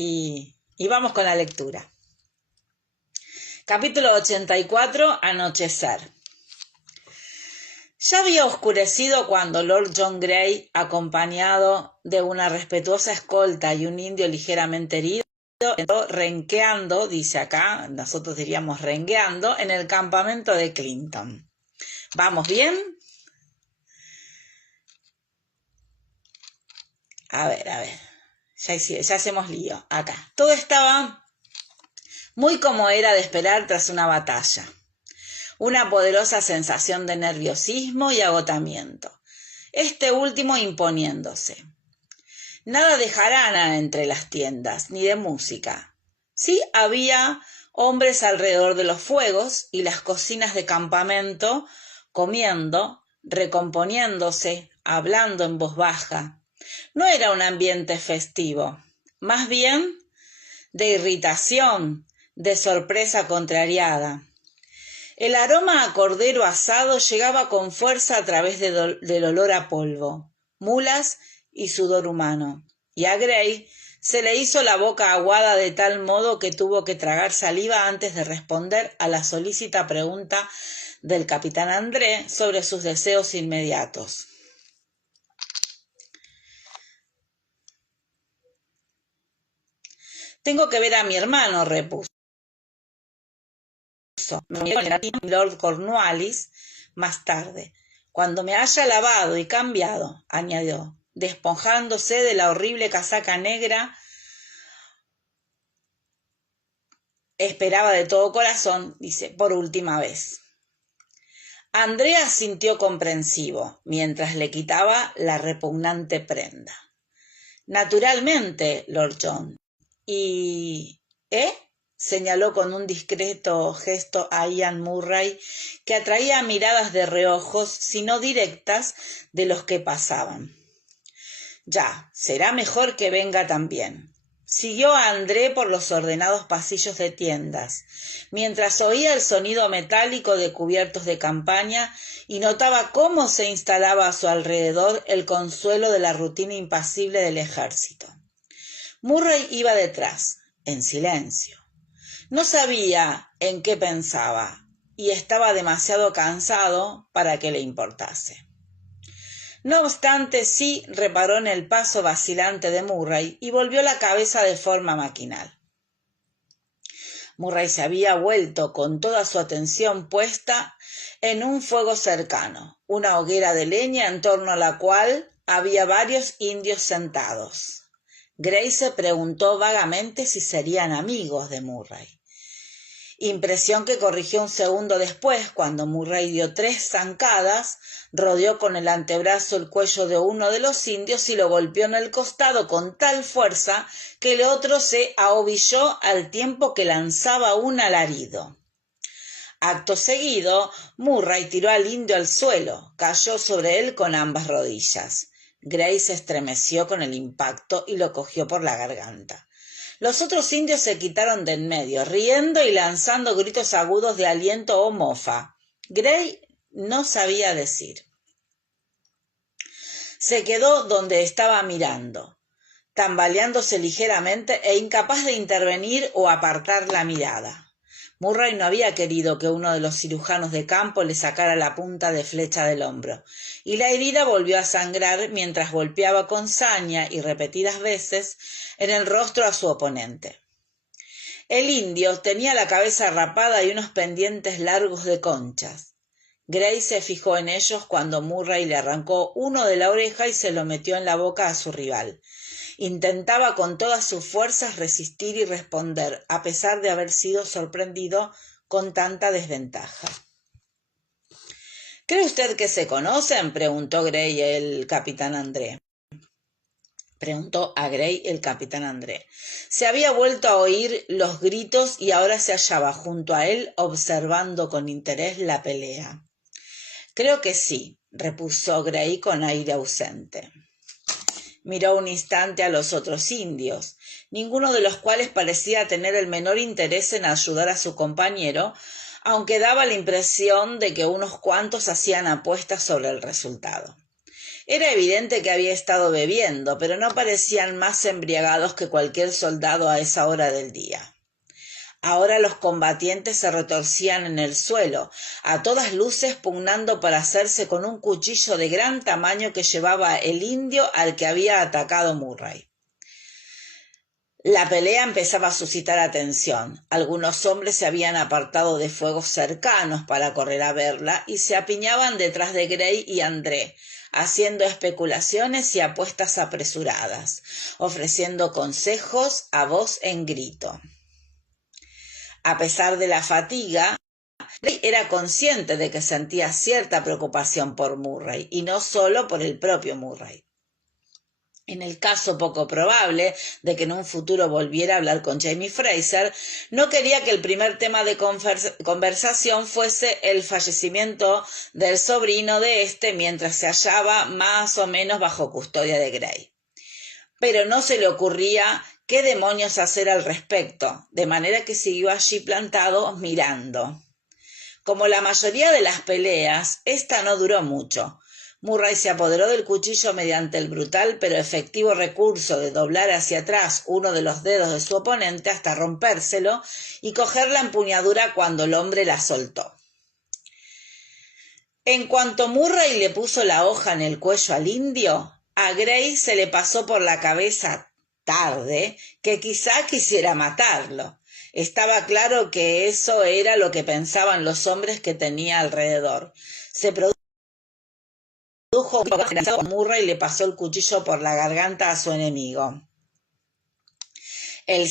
y vamos con la lectura. Capítulo 84, Anochecer. Ya había oscurecido cuando Lord John Grey, acompañado de una respetuosa escolta y un indio ligeramente herido, entró renqueando, dice acá, nosotros diríamos rengueando, en el campamento de Clinton. ¿Vamos bien? A ver, ya hacemos lío acá. Todo estaba muy como era de esperar tras una batalla. Una poderosa sensación de nerviosismo y agotamiento, este último imponiéndose. Nada de jarana entre las tiendas, ni de música. Sí había hombres alrededor de los fuegos y las cocinas de campamento, comiendo, recomponiéndose, hablando en voz baja. No era un ambiente festivo, más bien de irritación, de sorpresa contrariada. El aroma a cordero asado llegaba con fuerza a través del olor a polvo, mulas y sudor humano, y a Grey se le hizo la boca aguada de tal modo que tuvo que tragar saliva antes de responder a la solícita pregunta del capitán André sobre sus deseos inmediatos. Tengo que ver a mi hermano, repuso. Lord Cornwallis más tarde, cuando me haya lavado y cambiado, añadió, despojándose de la horrible casaca negra. Esperaba de todo corazón, dice, por última vez. Andrea sintió comprensivo, mientras le quitaba la repugnante prenda. Naturalmente, Lord John. Señaló con un discreto gesto a Ian Murray, que atraía miradas de reojos, si no directas, de los que pasaban. Ya, será mejor que venga también. Siguió a André por los ordenados pasillos de tiendas, mientras oía el sonido metálico de cubiertos de campaña y notaba cómo se instalaba a su alrededor el consuelo de la rutina impasible del ejército. Murray iba detrás, en silencio. No sabía en qué pensaba y estaba demasiado cansado para que le importase. No obstante, sí reparó en el paso vacilante de Murray y volvió la cabeza de forma maquinal. Murray se había vuelto con toda su atención puesta en un fuego cercano, una hoguera de leña en torno a la cual había varios indios sentados. Grey se preguntó vagamente si serían amigos de Murray. Impresión que corrigió un segundo después, cuando Murray dio 3 zancadas, rodeó con el antebrazo el cuello de uno de los indios y lo golpeó en el costado con tal fuerza que el otro se ahobilló al tiempo que lanzaba un alarido. Acto seguido, Murray tiró al indio al suelo, cayó sobre él con ambas rodillas. Grey se estremeció con el impacto y lo cogió por la garganta. Los otros indios se quitaron de en medio, riendo y lanzando gritos agudos de aliento o mofa. Grey no sabía decir. Se quedó donde estaba mirando, tambaleándose ligeramente e incapaz de intervenir o apartar la mirada. Murray no había querido que uno de los cirujanos de campo le sacara la punta de flecha del hombro, y la herida volvió a sangrar mientras golpeaba con saña y repetidas veces en el rostro a su oponente. El indio tenía la cabeza rapada y unos pendientes largos de conchas. Grey se fijó en ellos cuando Murray le arrancó uno de la oreja y se lo metió en la boca a su rival. Intentaba con todas sus fuerzas resistir y responder, a pesar de haber sido sorprendido con tanta desventaja. ¿Cree usted que se conocen?, preguntó a Grey el capitán André. Se había vuelto a oír los gritos y ahora se hallaba junto a él observando con interés la pelea. Creo que sí, repuso Grey con aire ausente. Miró un instante a los otros indios, ninguno de los cuales parecía tener el menor interés en ayudar a su compañero, aunque daba la impresión de que unos cuantos hacían apuestas sobre el resultado. Era evidente que había estado bebiendo, pero no parecían más embriagados que cualquier soldado a esa hora del día. Ahora los combatientes se retorcían en el suelo, a todas luces pugnando para hacerse con un cuchillo de gran tamaño que llevaba el indio al que había atacado Murray. La pelea empezaba a suscitar atención. Algunos hombres se habían apartado de fuegos cercanos para correr a verla y se apiñaban detrás de Gray y André, haciendo especulaciones y apuestas apresuradas, ofreciendo consejos a voz en grito. A pesar de la fatiga, Gray era consciente de que sentía cierta preocupación por Murray, y no solo por el propio Murray. En el caso poco probable de que en un futuro volviera a hablar con Jamie Fraser, no quería que el primer tema de conversación fuese el fallecimiento del sobrino de éste mientras se hallaba más o menos bajo custodia de Gray. Pero no se le ocurría qué demonios hacer al respecto, de manera que siguió allí plantado mirando. Como la mayoría de las peleas, esta no duró mucho. Murray se apoderó del cuchillo mediante el brutal pero efectivo recurso de doblar hacia atrás uno de los dedos de su oponente hasta rompérselo y coger la empuñadura cuando el hombre la soltó. En cuanto Murray le puso la hoja en el cuello al indio, a Gray se le pasó por la cabeza tarde que quizá quisiera matarlo. Estaba claro que eso era lo que pensaban los hombres que tenía alrededor. Se produjo Murray y le pasó el cuchillo por la garganta a su enemigo. El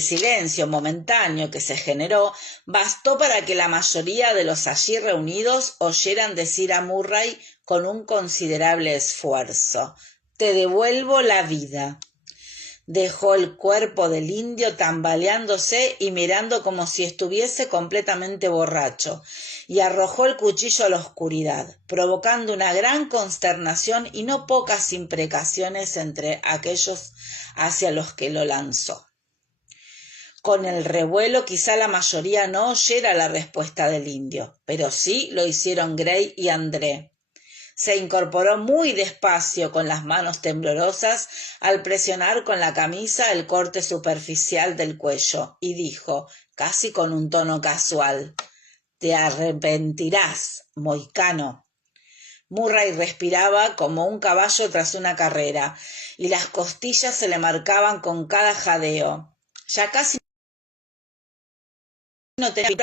silencio momentáneo que se generó bastó para que la mayoría de los allí reunidos oyeran decir a Murray con un considerable esfuerzo: «Te devuelvo la vida». Dejó el cuerpo del indio tambaleándose y mirando como si estuviese completamente borracho, y arrojó el cuchillo a la oscuridad, provocando una gran consternación y no pocas imprecaciones entre aquellos hacia los que lo lanzó. Con el revuelo quizá la mayoría no oyera la respuesta del indio, pero sí lo hicieron Gray y André. Se incorporó muy despacio con las manos temblorosas al presionar con la camisa el corte superficial del cuello y dijo, casi con un tono casual: «Te arrepentirás, mohicano». Murray respiraba como un caballo tras una carrera y las costillas se le marcaban con cada jadeo. Ya casi no tenía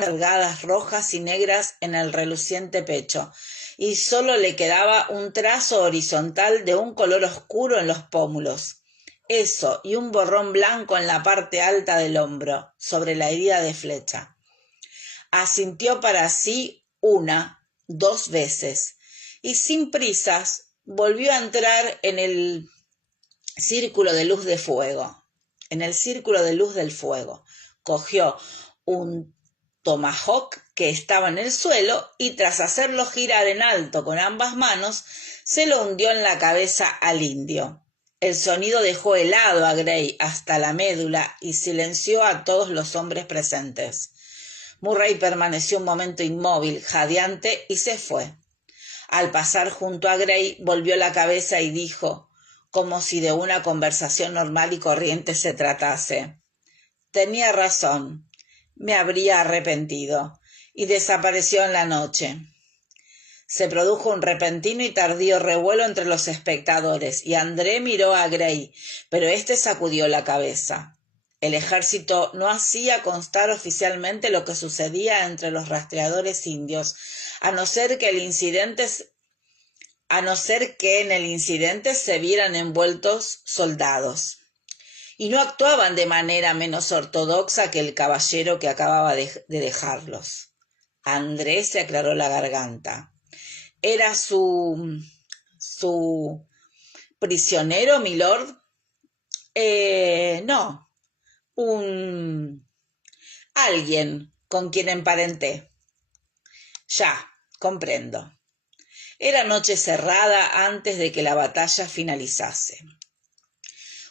delgadas rojas y negras en el reluciente pecho, y solo le quedaba un trazo horizontal de un color oscuro en los pómulos. Eso, y un borrón blanco en la parte alta del hombro, sobre la herida de flecha. Asintió para sí 1, 2 veces, y sin prisas volvió a entrar en el círculo de luz de fuego. En el círculo de luz del fuego. Cogió un tomahawk que estaba en el suelo y tras hacerlo girar en alto con ambas manos, se lo hundió en la cabeza al indio. El sonido dejó helado a Gray hasta la médula y silenció a todos los hombres presentes. Murray permaneció un momento inmóvil, jadeante, y se fue. Al pasar junto a Gray, volvió la cabeza y dijo, como si de una conversación normal y corriente se tratase: «Tenía razón. Me habría arrepentido», y desapareció en la noche. Se produjo un repentino y tardío revuelo entre los espectadores, y André miró a Gray, pero éste sacudió la cabeza. El ejército no hacía constar oficialmente lo que sucedía entre los rastreadores indios, a no ser que en el incidente se vieran envueltos soldados. Y no actuaban de manera menos ortodoxa que el caballero que acababa de dejarlos. Andrés se aclaró la garganta. ¿Era su prisionero, milord? No. Alguien con quien emparenté. Ya, comprendo. Era noche cerrada antes de que la batalla finalizase.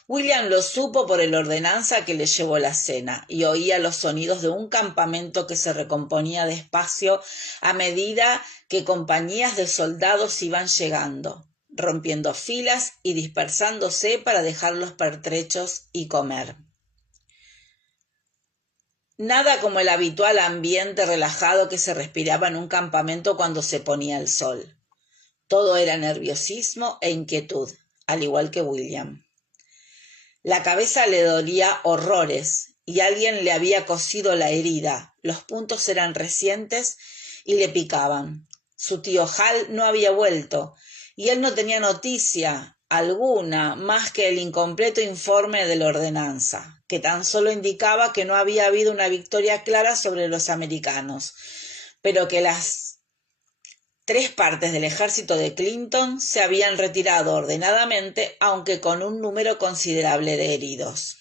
William lo supo por el ordenanza que le llevó la cena, y oía los sonidos de un campamento que se recomponía despacio a medida que compañías de soldados iban llegando. rompiendo filas y dispersándose para dejar los pertrechos y comer. Nada como el habitual ambiente relajado que se respiraba en un campamento cuando se ponía el sol. Todo era nerviosismo e inquietud, al igual que William. La cabeza le dolía horrores y alguien le había cosido la herida. Los puntos eran recientes y le picaban. Su tío Hal no había vuelto y él no tenía noticia alguna más que el incompleto informe de la ordenanza, que tan solo indicaba que no había habido una victoria clara sobre los americanos, pero que las 3 partes del ejército de Clinton se habían retirado ordenadamente, aunque con un número considerable de heridos.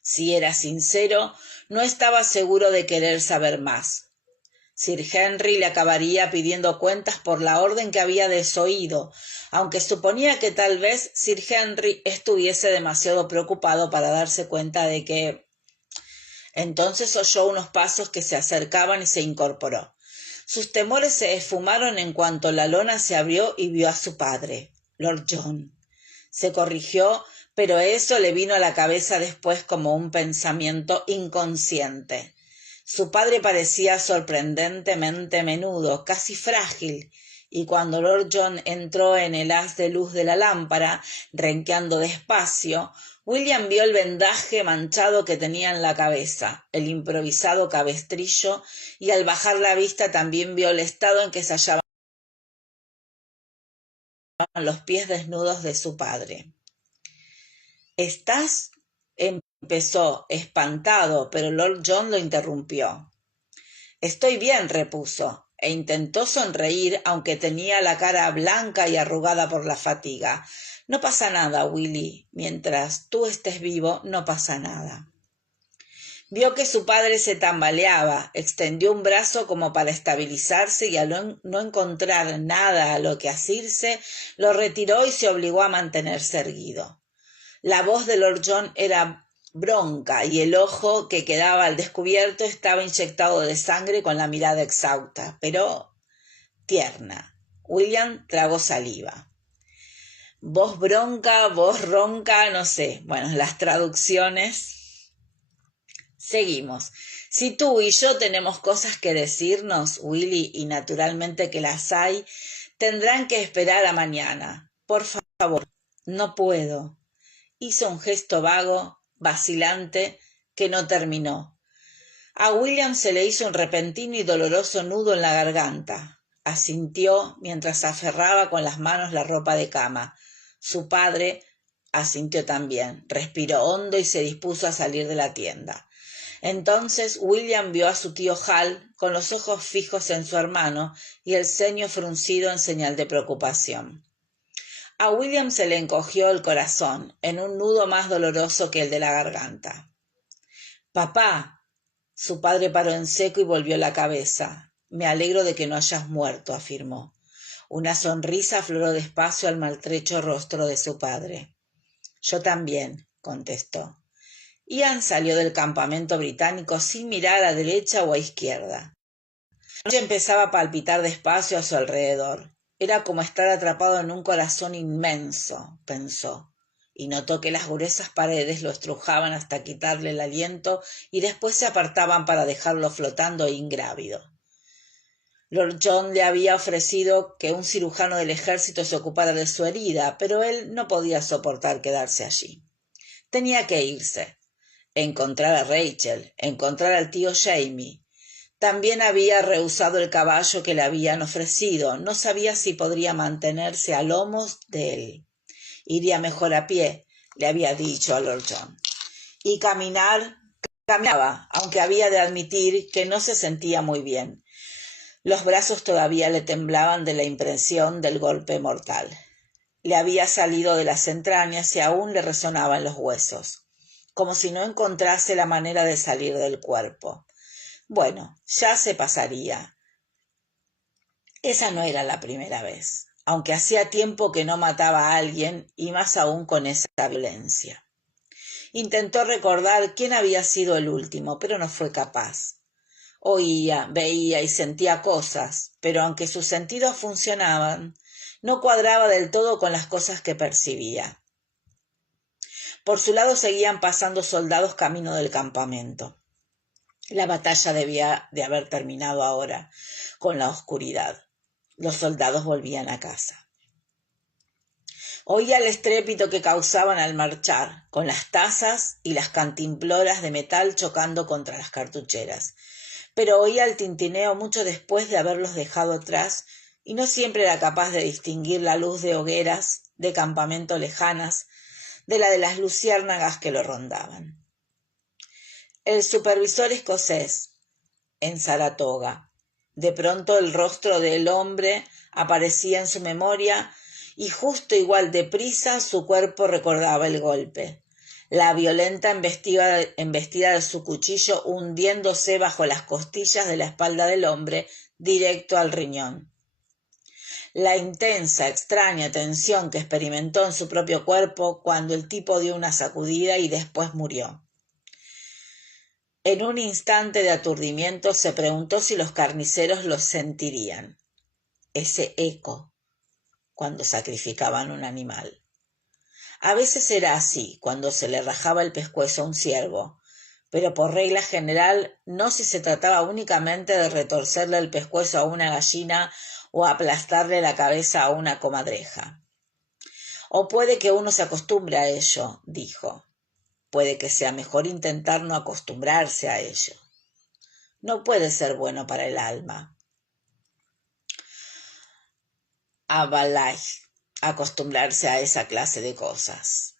Si era sincero, no estaba seguro de querer saber más. Sir Henry le acabaría pidiendo cuentas por la orden que había desoído, aunque suponía que tal vez Sir Henry estuviese demasiado preocupado para darse cuenta de que... Entonces oyó unos pasos que se acercaban y se incorporó. Sus temores se esfumaron en cuanto la lona se abrió y vio a su padre, Lord John. Se corrigió, pero eso le vino a la cabeza después como un pensamiento inconsciente. Su padre parecía sorprendentemente menudo, casi frágil, y cuando Lord John entró en el haz de luz de la lámpara, renqueando despacio, William vio el vendaje manchado que tenía en la cabeza, el improvisado cabestrillo, y al bajar la vista también vio el estado en que se hallaban los pies desnudos de su padre. ¿Estás? Empezó, espantado, pero Lord John lo interrumpió. Estoy bien, repuso, e intentó sonreír, aunque tenía la cara blanca y arrugada por la fatiga. No pasa nada, Willy. Mientras tú estés vivo, no pasa nada. Vio que su padre se tambaleaba, extendió un brazo como para estabilizarse y al no encontrar nada a lo que asirse, lo retiró y se obligó a mantenerse erguido. La voz de Lord John era bronca y el ojo que quedaba al descubierto estaba inyectado de sangre con la mirada exhausta, pero tierna. William tragó saliva. Voz bronca, voz ronca, no sé. Bueno, las traducciones. Seguimos. Si tú y yo tenemos cosas que decirnos, Willy, y naturalmente que las hay, tendrán que esperar a mañana. Por favor, no puedo. Hizo un gesto vago, vacilante, que no terminó. A William se le hizo un repentino y doloroso nudo en la garganta. Asintió mientras aferraba con las manos la ropa de cama. Su padre asintió también, respiró hondo y se dispuso a salir de la tienda. Entonces William vio a su tío Hal con los ojos fijos en su hermano y el ceño fruncido en señal de preocupación. A William se le encogió el corazón en un nudo más doloroso que el de la garganta. «Papá». Su padre paró en seco y volvió la cabeza. «Me alegro de que no hayas muerto», afirmó. Una sonrisa afloró despacio al maltrecho rostro de su padre. «Yo también», contestó. Ian salió del campamento británico sin mirar a derecha o a izquierda. La noche empezaba a palpitar despacio a su alrededor. Era como estar atrapado en un corazón inmenso, pensó, y notó que las gruesas paredes lo estrujaban hasta quitarle el aliento y después se apartaban para dejarlo flotando e ingrávido. Lord John le había ofrecido que un cirujano del ejército se ocupara de su herida, pero él no podía soportar quedarse allí. Tenía que irse, encontrar a Rachel, encontrar al tío Jamie. También había rehusado el caballo que le habían ofrecido. No sabía si podría mantenerse a lomos de él. Iría mejor a pie, le había dicho a Lord John. Y caminaba, aunque había de admitir que no se sentía muy bien. Los brazos todavía le temblaban de la impresión del golpe mortal. Le había salido de las entrañas y aún le resonaban los huesos, como si no encontrase la manera de salir del cuerpo. Bueno, ya se pasaría. Esa no era la primera vez, aunque hacía tiempo que no mataba a alguien y más aún con esa violencia. Intentó recordar quién había sido el último, pero no fue capaz. Oía, veía y sentía cosas, pero aunque sus sentidos funcionaban, no cuadraba del todo con las cosas que percibía. Por su lado seguían pasando soldados camino del campamento. La batalla debía de haber terminado ahora, con la oscuridad. Los soldados volvían a casa. Oía el estrépito que causaban al marchar, con las tazas y las cantimploras de metal chocando contra las cartucheras, pero oía el tintineo mucho después de haberlos dejado atrás y no siempre era capaz de distinguir la luz de hogueras de campamento lejanas de la de las luciérnagas que lo rondaban. El supervisor escocés, en Saratoga. De pronto el rostro del hombre aparecía en su memoria y justo igual de prisa su cuerpo recordaba el golpe. La violenta embestida de su cuchillo hundiéndose bajo las costillas de la espalda del hombre directo al riñón. La intensa, extraña tensión que experimentó en su propio cuerpo cuando el tipo dio una sacudida y después murió. En un instante de aturdimiento se preguntó si los carniceros lo sentirían, ese eco, cuando sacrificaban un animal. A veces era así, cuando se le rajaba el pescuezo a un ciervo, pero por regla general no si se trataba únicamente de retorcerle el pescuezo a una gallina o aplastarle la cabeza a una comadreja. O puede que uno se acostumbre a ello, dijo. Puede que sea mejor intentar no acostumbrarse a ello. No puede ser bueno para el alma. Avalai, acostumbrarse a esa clase de cosas.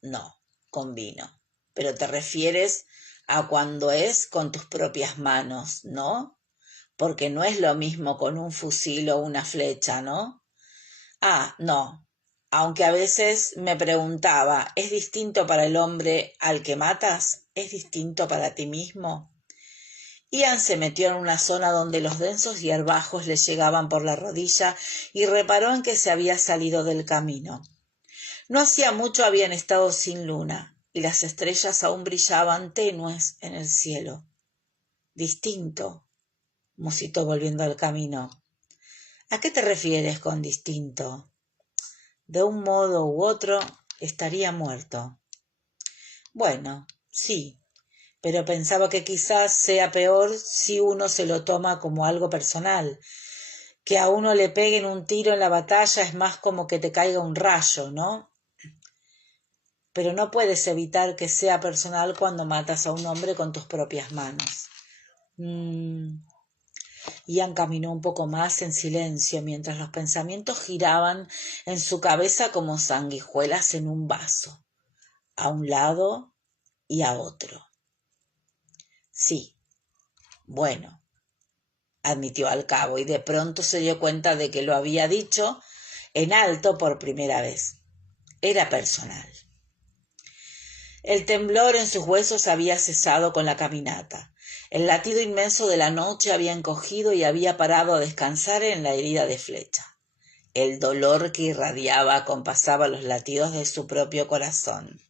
No, convino. Pero te refieres a cuando es con tus propias manos, ¿no? Porque no es lo mismo con un fusil o una flecha, ¿no? Ah, no. Aunque a veces me preguntaba, ¿es distinto para el hombre al que matas? ¿Es distinto para ti mismo? Ian se metió en una zona donde los densos hierbajos le llegaban por la rodilla y reparó en que se había salido del camino. No hacía mucho habían estado sin luna y las estrellas aún brillaban tenues en el cielo. Distinto, musitó volviendo al camino. ¿A qué te refieres con distinto? De un modo u otro estaría muerto. Bueno, sí, pero pensaba que quizás sea peor si uno se lo toma como algo personal. Que a uno le peguen un tiro en la batalla es más como que te caiga un rayo, ¿no? Pero no puedes evitar que sea personal cuando matas a un hombre con tus propias manos. Ian caminó un poco más en silencio mientras los pensamientos giraban en su cabeza como sanguijuelas en un vaso, a un lado y a otro. Sí, bueno, admitió al cabo, y de pronto se dio cuenta de que lo había dicho en alto por primera vez. Era personal. El temblor en sus huesos había cesado con la caminata. El latido inmenso de la noche había encogido y había parado a descansar en la herida de flecha. El dolor que irradiaba acompasaba los latidos de su propio corazón.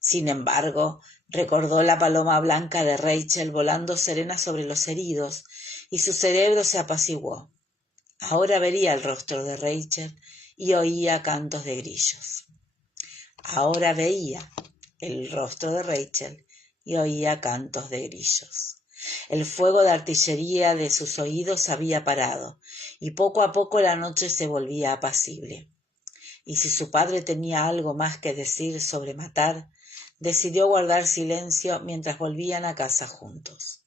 Sin embargo, recordó la paloma blanca de Rachel volando serena sobre los heridos, y su cerebro se apaciguó. Ahora vería el rostro de Rachel y oía cantos de grillos. Ahora veía el rostro de Rachel y oía cantos de grillos. El fuego de artillería de sus oídos había parado, y poco a poco la noche se volvía apacible. Y si su padre tenía algo más que decir sobre matar, decidió guardar silencio mientras volvían a casa juntos.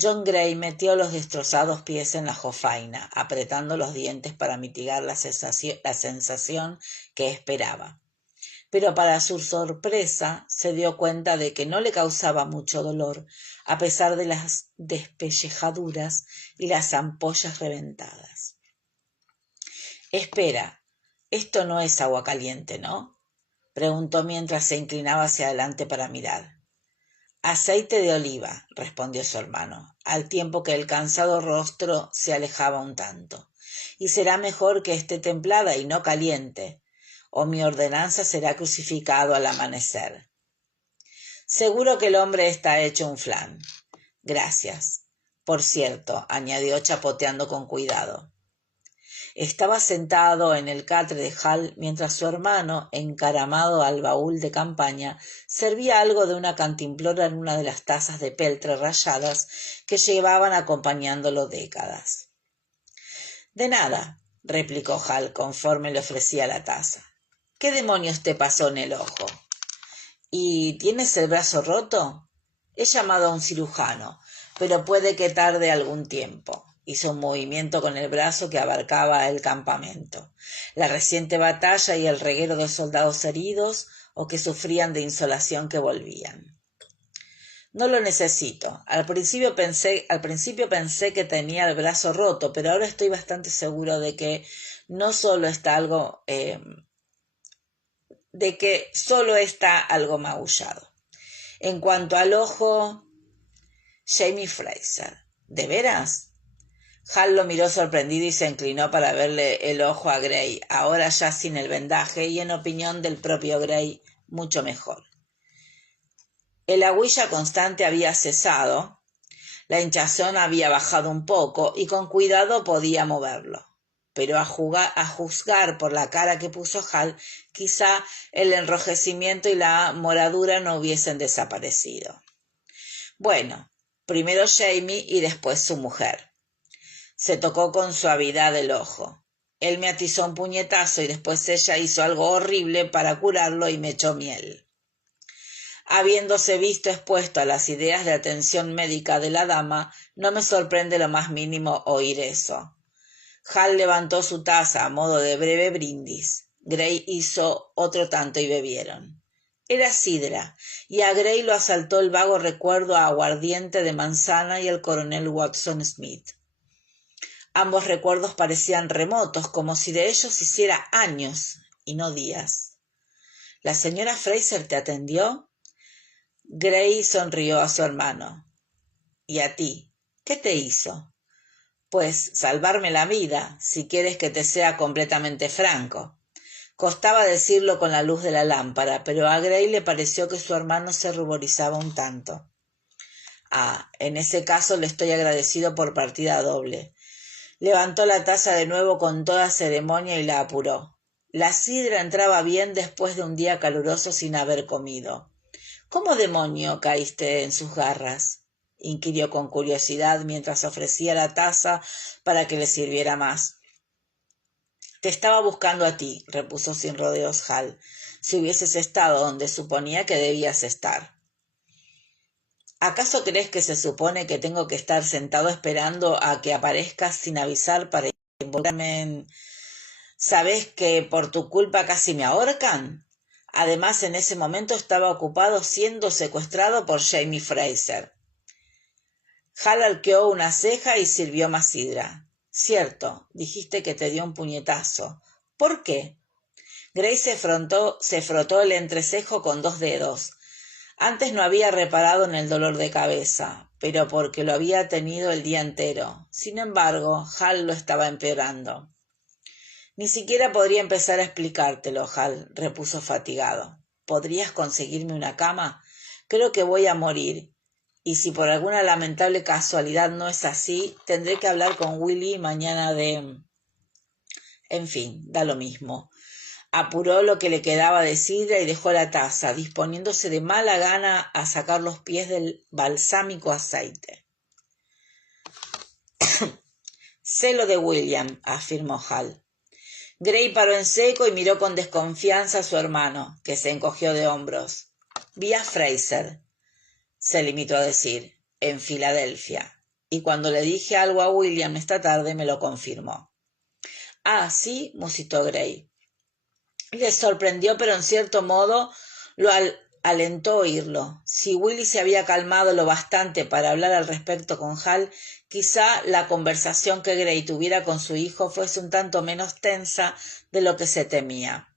John Gray metió los destrozados pies en la jofaina, apretando los dientes para mitigar la sensación que esperaba. Pero para su sorpresa se dio cuenta de que no le causaba mucho dolor, a pesar de las despellejaduras y las ampollas reventadas. Espera, esto no es agua caliente, ¿no? Preguntó mientras se inclinaba hacia adelante para mirar. Aceite de oliva, respondió su hermano, al tiempo que el cansado rostro se alejaba un tanto. Y será mejor que esté templada y no caliente, o mi ordenanza será crucificado al amanecer. Seguro que el hombre está hecho un flan. Gracias. Por cierto, añadió chapoteando con cuidado. Estaba sentado en el catre de Hal mientras su hermano, encaramado al baúl de campaña, servía algo de una cantimplora en una de las tazas de peltre rayadas que llevaban acompañándolo décadas. —De nada —replicó Hal conforme le ofrecía la taza—. ¿Qué demonios te pasó en el ojo? —¿Y tienes el brazo roto? He llamado a un cirujano, pero puede que tarde algún tiempo. Hizo un movimiento con el brazo que abarcaba el campamento, la reciente batalla y el reguero de soldados heridos o que sufrían de insolación que volvían. No lo necesito. Al principio pensé que tenía el brazo roto, pero ahora estoy bastante seguro de que no solo está algo, de que solo está algo magullado. En cuanto al ojo, Jamie Fraser, ¿de veras? Hal lo miró sorprendido y se inclinó para verle el ojo a Gray, ahora ya sin el vendaje y en opinión del propio Gray, mucho mejor. El agüilla constante había cesado, la hinchazón había bajado un poco y con cuidado podía moverlo. Pero a juzgar por la cara que puso Hal, quizá el enrojecimiento y la moradura no hubiesen desaparecido. Bueno, primero Jamie y después su mujer. Se tocó con suavidad el ojo. Él me atizó un puñetazo y después ella hizo algo horrible para curarlo y me echó miel. Habiéndose visto expuesto a las ideas de atención médica de la dama, no me sorprende lo más mínimo oír eso. Hal levantó su taza a modo de breve brindis. Gray hizo otro tanto y bebieron. Era sidra, y a Gray lo asaltó el vago recuerdo a aguardiente de manzana y el coronel Watson Smith. Ambos recuerdos parecían remotos, como si de ellos hiciera años y no días. ¿La señora Fraser te atendió? Gray sonrió a su hermano. ¿Y a ti? ¿Qué te hizo? Pues salvarme la vida, si quieres que te sea completamente franco. Costaba decirlo con la luz de la lámpara, pero a Gray le pareció que su hermano se ruborizaba un tanto. Ah, en ese caso le estoy agradecido por partida doble. Levantó la taza de nuevo con toda ceremonia y la apuró. La sidra entraba bien después de un día caluroso sin haber comido. ¿Cómo demonio caíste en sus garras? Inquirió con curiosidad mientras ofrecía la taza para que le sirviera más. Te estaba buscando a ti, repuso sin rodeos Hal, si hubieses estado donde suponía que debías estar. ¿Acaso crees que se supone que tengo que estar sentado esperando a que aparezcas sin avisar para involucrarme en... ¿Sabes que por tu culpa casi me ahorcan? Además, en ese momento estaba ocupado siendo secuestrado por Jamie Fraser. Hal arqueó una ceja y sirvió más sidra. Cierto, dijiste que te dio un puñetazo. ¿Por qué? Gray se frotó el entrecejo con 2 dedos. Antes no había reparado en el dolor de cabeza, pero porque lo había tenido el día entero. Sin embargo, Hal lo estaba empeorando. Ni siquiera podría empezar a explicártelo, Hal, repuso fatigado. ¿Podrías conseguirme una cama? Creo que voy a morir, y si por alguna lamentable casualidad no es así, tendré que hablar con Willy mañana de... En fin, da lo mismo. Apuró lo que le quedaba de sidra y dejó la taza, disponiéndose de mala gana a sacar los pies del balsámico aceite. Sé lo de William, afirmó Hal. Gray paró en seco y miró con desconfianza a su hermano, que se encogió de hombros. Vi a Fraser, se limitó a decir, en Filadelfia, y cuando le dije algo a William esta tarde me lo confirmó. Ah, sí, musitó Gray. Le sorprendió, pero en cierto modo lo alentó oírlo. Si Willy se había calmado lo bastante para hablar al respecto con Hal, quizá la conversación que Gray tuviera con su hijo fuese un tanto menos tensa de lo que se temía.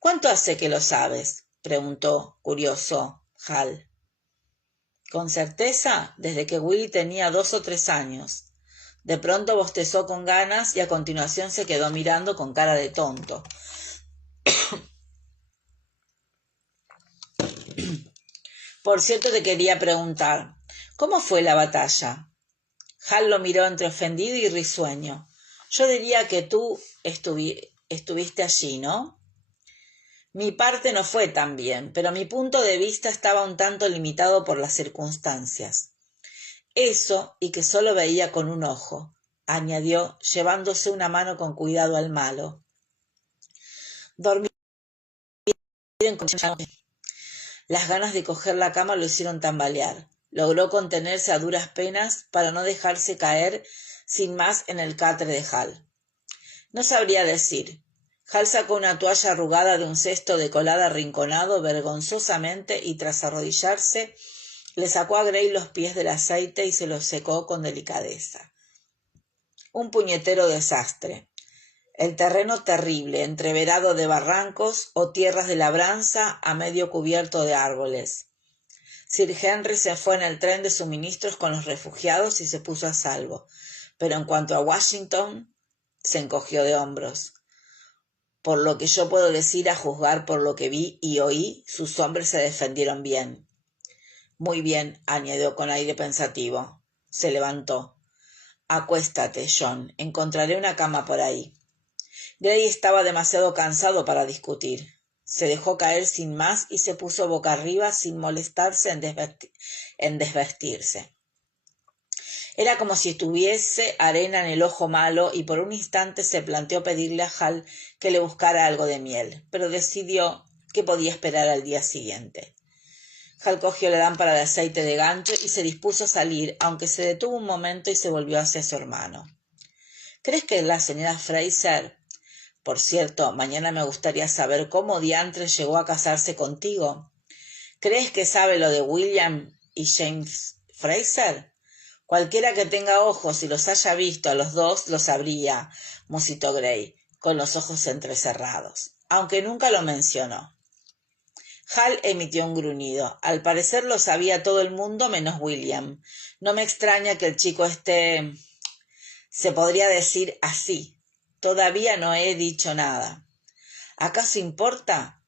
¿Cuánto hace que lo sabes? Preguntó, curioso, Hal. Con certeza, desde que Willy tenía 2 o 3 años. De pronto bostezó con ganas y a continuación se quedó mirando con cara de tonto. Por cierto, te quería preguntar, ¿cómo fue la batalla? Hal lo miró entre ofendido y risueño. Yo diría que tú estuviste allí, ¿no? Mi parte no fue tan bien, pero mi punto de vista estaba un tanto limitado por las circunstancias. Eso y que solo veía con un ojo, añadió, llevándose una mano con cuidado al malo. Dormir en condiciones. Las ganas de coger la cama lo hicieron tambalear. Logró contenerse a duras penas para no dejarse caer sin más en el catre de Hal. No sabría decir. Hal sacó una toalla arrugada de un cesto de colada arrinconado vergonzosamente y tras arrodillarse le sacó a Gray los pies del aceite y se los secó con delicadeza. Un puñetero desastre. El terreno terrible, entreverado de barrancos o tierras de labranza a medio cubierto de árboles. Sir Henry se fue en el tren de suministros con los refugiados y se puso a salvo, pero en cuanto a Washington, se encogió de hombros. Por lo que yo puedo decir a juzgar por lo que vi y oí, sus hombres se defendieron bien. Muy bien, añadió con aire pensativo. Se levantó. Acuéstate, John. Encontraré una cama por ahí. Gray estaba demasiado cansado para discutir. Se dejó caer sin más y se puso boca arriba sin molestarse en desvestirse. Era como si tuviese arena en el ojo malo y por un instante se planteó pedirle a Hal que le buscara algo de miel, pero decidió que podía esperar al día siguiente. Hal cogió la lámpara de aceite de gancho y se dispuso a salir, aunque se detuvo un momento y se volvió hacia su hermano. ¿Crees que la señora Fraser? Por cierto, mañana me gustaría saber cómo diantres llegó a casarse contigo. ¿Crees que sabe lo de William y James Fraser? Cualquiera que tenga ojos y los haya visto a los dos lo sabría, musitó Gray, con los ojos entrecerrados, aunque nunca lo mencionó. Hal emitió un gruñido. Al parecer lo sabía todo el mundo menos William. No me extraña que el chico esté... se podría decir así. Todavía no he dicho nada. ¿Acaso importa?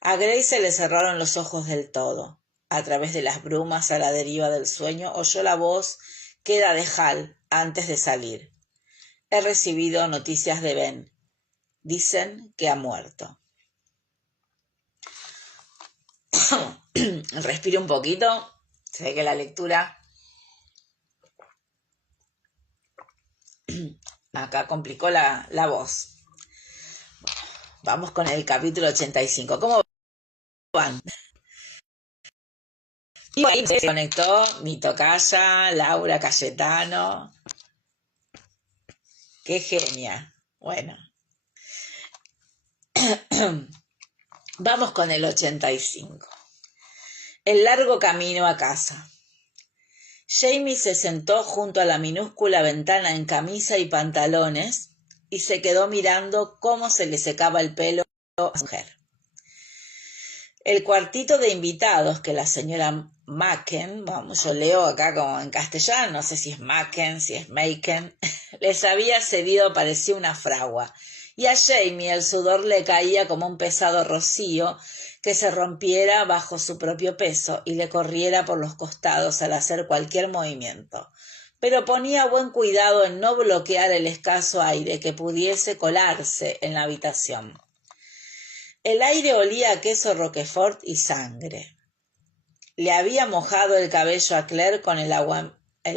A Gray se le cerraron los ojos del todo. A través de las brumas a la deriva del sueño oyó la voz queda de Hal antes de salir. He recibido noticias de Ben. Dicen que ha muerto. Respiro un poquito. Se ve que la lectura acá complicó la voz. Vamos con el capítulo 85. ¿Cómo van? Y ahí se conectó mi tocaya, Laura Cayetano. ¡Qué genia! Bueno. Vamos con el 85. El largo camino a casa. Jamie se sentó junto a la minúscula ventana en camisa y pantalones y se quedó mirando cómo se le secaba el pelo a la mujer. El cuartito de invitados que la señora Machen, vamos, yo leo acá como en castellano, no sé si es Machen, si es Maken, les había cedido parecía una fragua, y a Jamie el sudor le caía como un pesado rocío que se rompiera bajo su propio peso y le corriera por los costados al hacer cualquier movimiento, pero ponía buen cuidado en no bloquear el escaso aire que pudiese colarse en la habitación. El aire olía a queso Roquefort y sangre. Le había mojado el cabello a Claire con el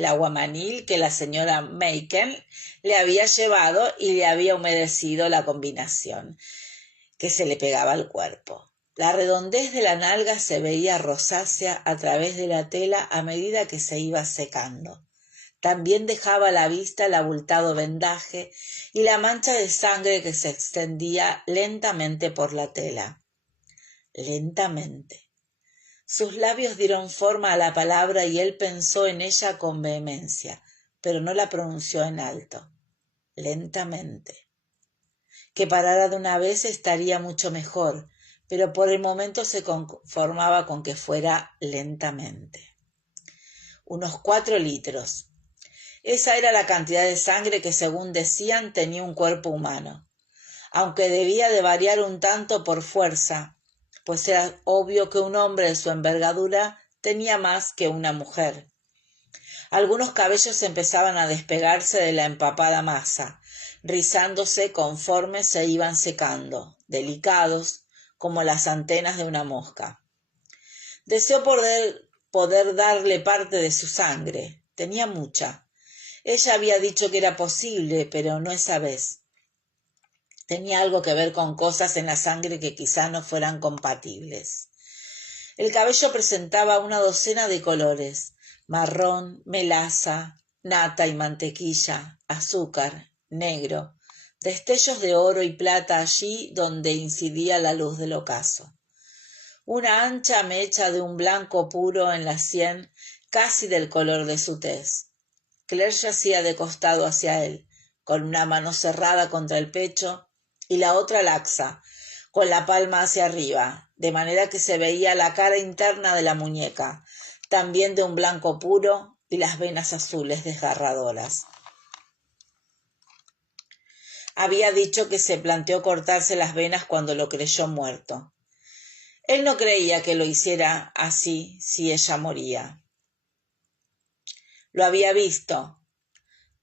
aguamanil que la señora Machen le había llevado y le había humedecido la combinación que se le pegaba al cuerpo. La redondez de la nalga se veía rosácea a través de la tela a medida que se iba secando. También dejaba a la vista el abultado vendaje y la mancha de sangre que se extendía lentamente por la tela. Lentamente. Sus labios dieron forma a la palabra y él pensó en ella con vehemencia, pero no la pronunció en alto. Lentamente. Que parara de una vez estaría mucho mejor, pero por el momento se conformaba con que fuera lentamente. Unos 4 litros. Esa era la cantidad de sangre que, según decían, tenía un cuerpo humano, aunque debía de variar un tanto por fuerza, pues era obvio que un hombre de su envergadura tenía más que una mujer. Algunos cabellos empezaban a despegarse de la empapada masa, rizándose conforme se iban secando, delicados como las antenas de una mosca. Deseó poder darle parte de su sangre. Tenía mucha. Ella había dicho que era posible, pero no esa vez. Tenía algo que ver con cosas en la sangre que quizá no fueran compatibles. El cabello presentaba una docena de colores: marrón, melaza, nata y mantequilla, azúcar, negro, destellos de oro y plata allí donde incidía la luz del ocaso. Una ancha mecha de un blanco puro en la sien, casi del color de su tez. Claire yacía de costado hacia él, con una mano cerrada contra el pecho y la otra laxa, con la palma hacia arriba, de manera que se veía la cara interna de la muñeca, también de un blanco puro, y las venas azules desgarradoras. Había dicho que se planteó cortarse las venas cuando lo creyó muerto. Él no creía que lo hiciera así si ella moría. Lo había visto.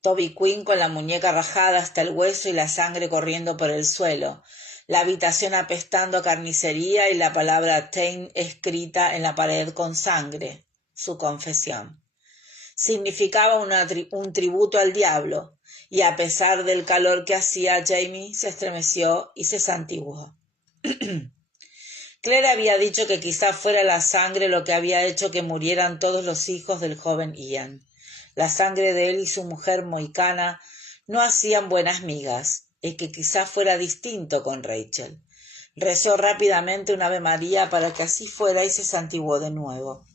Toby Quinn con la muñeca rajada hasta el hueso y la sangre corriendo por el suelo, la habitación apestando a carnicería y la palabra Tain escrita en la pared con sangre, su confesión. Significaba un tributo al diablo, y a pesar del calor que hacía, Jamie se estremeció y se santiguó. Claire había dicho que quizá fuera la sangre lo que había hecho que murieran todos los hijos del joven Ian. La sangre de él y su mujer mohicana no hacían buenas migas, y que quizá fuera distinto con Rachel. Rezó rápidamente un Ave María para que así fuera y se santiguó de nuevo.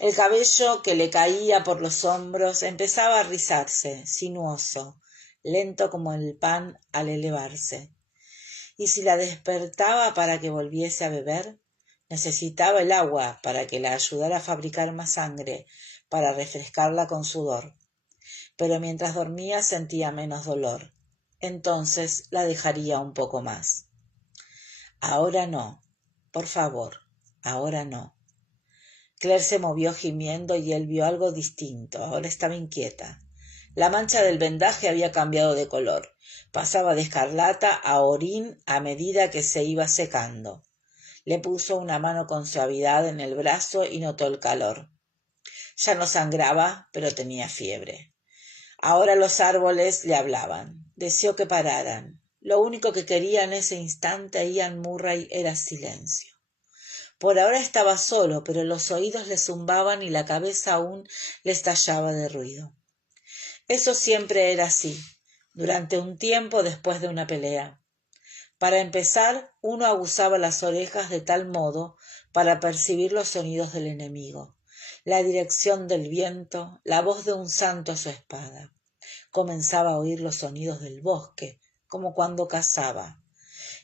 El cabello que le caía por los hombros empezaba a rizarse, sinuoso, lento como el pan al elevarse. Y si la despertaba para que volviese a beber, necesitaba el agua para que la ayudara a fabricar más sangre, para refrescarla con sudor. Pero mientras dormía sentía menos dolor. Entonces la dejaría un poco más. Ahora no, por favor, ahora no. Claire se movió gimiendo y él vio algo distinto. Ahora estaba inquieta. La mancha del vendaje había cambiado de color. Pasaba de escarlata a orín a medida que se iba secando. Le puso una mano con suavidad en el brazo y notó el calor. Ya no sangraba, pero tenía fiebre. Ahora los árboles le hablaban. Deseó que pararan. Lo único que quería en ese instante Ian Murray era silencio. Por ahora estaba solo, pero los oídos le zumbaban y la cabeza aún le estallaba de ruido. Eso siempre era así, durante un tiempo después de una pelea. Para empezar, uno aguzaba las orejas de tal modo para percibir los sonidos del enemigo, la dirección del viento, la voz de un santo a su espada. Comenzaba a oír los sonidos del bosque, como cuando cazaba.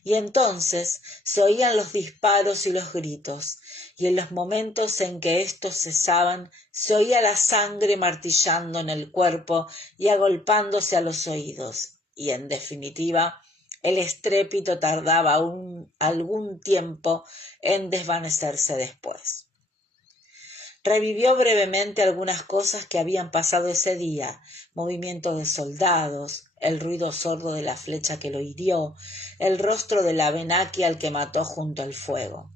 Y entonces se oían los disparos y los gritos, y en los momentos en que éstos cesaban se oía la sangre martillando en el cuerpo y agolpándose a los oídos, y en definitiva el estrépito tardaba aún algún tiempo en desvanecerse después. Revivió brevemente algunas cosas que habían pasado ese día: movimientos de soldados, el ruido sordo de la flecha que lo hirió, el rostro del Abenaki al que mató junto al fuego,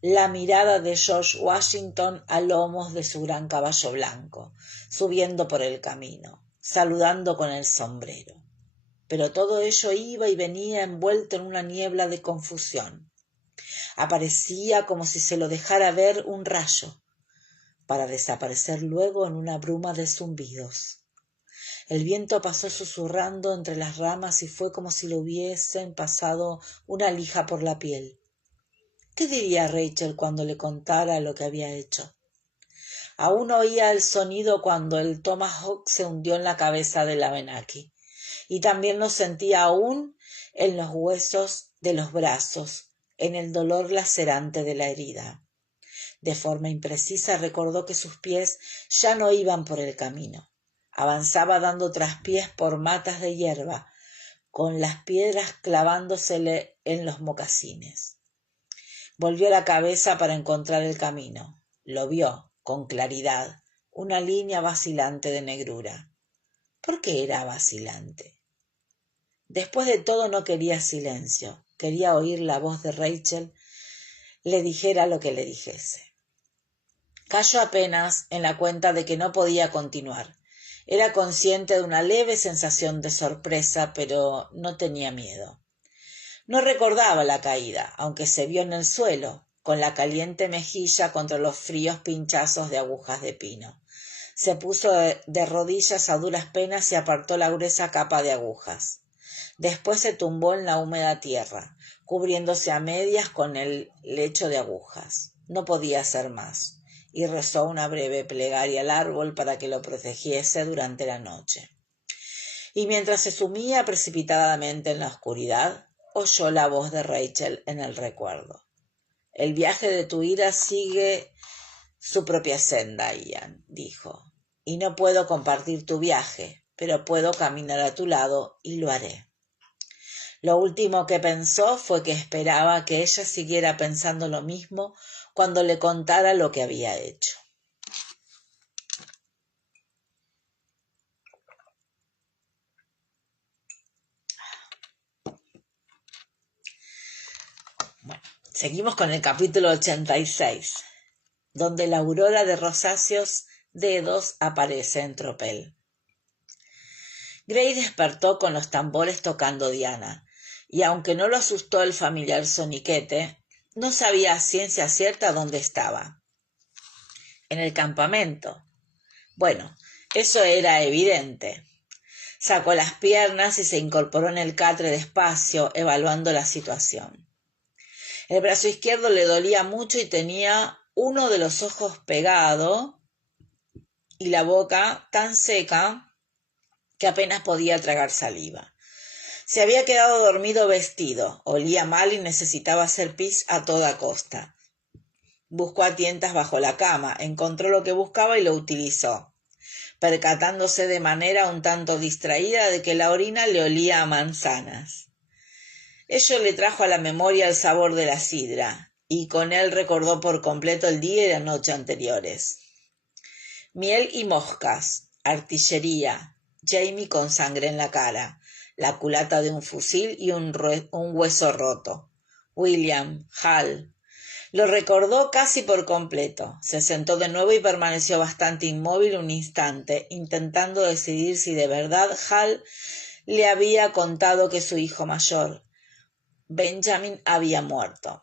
la mirada de George Washington a lomos de su gran caballo blanco, subiendo por el camino, saludando con el sombrero. Pero todo ello iba y venía envuelto en una niebla de confusión. Aparecía como si se lo dejara ver un rayo, para desaparecer luego en una bruma de zumbidos. El viento pasó susurrando entre las ramas y fue como si le hubiesen pasado una lija por la piel. ¿Qué diría Rachel cuando le contara lo que había hecho? Aún oía el sonido cuando el tomahawk se hundió en la cabeza del Abenaki, y también lo sentía aún en los huesos de los brazos, en el dolor lacerante de la herida. De forma imprecisa recordó que sus pies ya no iban por el camino. Avanzaba dando traspiés por matas de hierba, con las piedras clavándosele en los mocasines. Volvió la cabeza para encontrar el camino. Lo vio, con claridad, una línea vacilante de negrura. ¿Por qué era vacilante? Después de todo no quería silencio, quería oír la voz de Rachel, le dijera lo que le dijese. Cayó apenas en la cuenta de que no podía continuar. Era consciente de una leve sensación de sorpresa, pero no tenía miedo. No recordaba la caída, aunque se vio en el suelo, con la caliente mejilla contra los fríos pinchazos de agujas de pino. Se puso de rodillas a duras penas y apartó la gruesa capa de agujas. Después se tumbó en la húmeda tierra, cubriéndose a medias con el lecho de agujas. No podía hacer más, y rezó una breve plegaria al árbol para que lo protegiese durante la noche. Y mientras se sumía precipitadamente en la oscuridad, oyó la voz de Rachel en el recuerdo. El viaje de tu ira sigue su propia senda, Ian, dijo, y no puedo compartir tu viaje, pero puedo caminar a tu lado y lo haré. Lo último que pensó fue que esperaba que ella siguiera pensando lo mismo cuando le contara lo que había hecho. Bueno, seguimos con el capítulo 86, donde la aurora de rosáceos dedos aparece en tropel. Gray despertó con los tambores tocando Diana, y aunque no lo asustó el familiar soniquete, no sabía a ciencia cierta dónde estaba. En el campamento. Bueno, eso era evidente. Sacó las piernas y se incorporó en el catre despacio, evaluando la situación. El brazo izquierdo le dolía mucho y tenía uno de los ojos pegado y la boca tan seca que apenas podía tragar saliva. Se había quedado dormido vestido, olía mal y necesitaba hacer pis a toda costa. Buscó a tientas bajo la cama, encontró lo que buscaba y lo utilizó, percatándose de manera un tanto distraída de que la orina le olía a manzanas. Ello le trajo a la memoria el sabor de la sidra, y con él recordó por completo el día y la noche anteriores. Miel y moscas, artillería, Jamie con sangre en la cara, la culata de un fusil y un hueso roto. William, Hal. Lo recordó casi por completo. Se sentó de nuevo y permaneció bastante inmóvil un instante, intentando decidir si de verdad Hal le había contado que su hijo mayor, Benjamin, había muerto.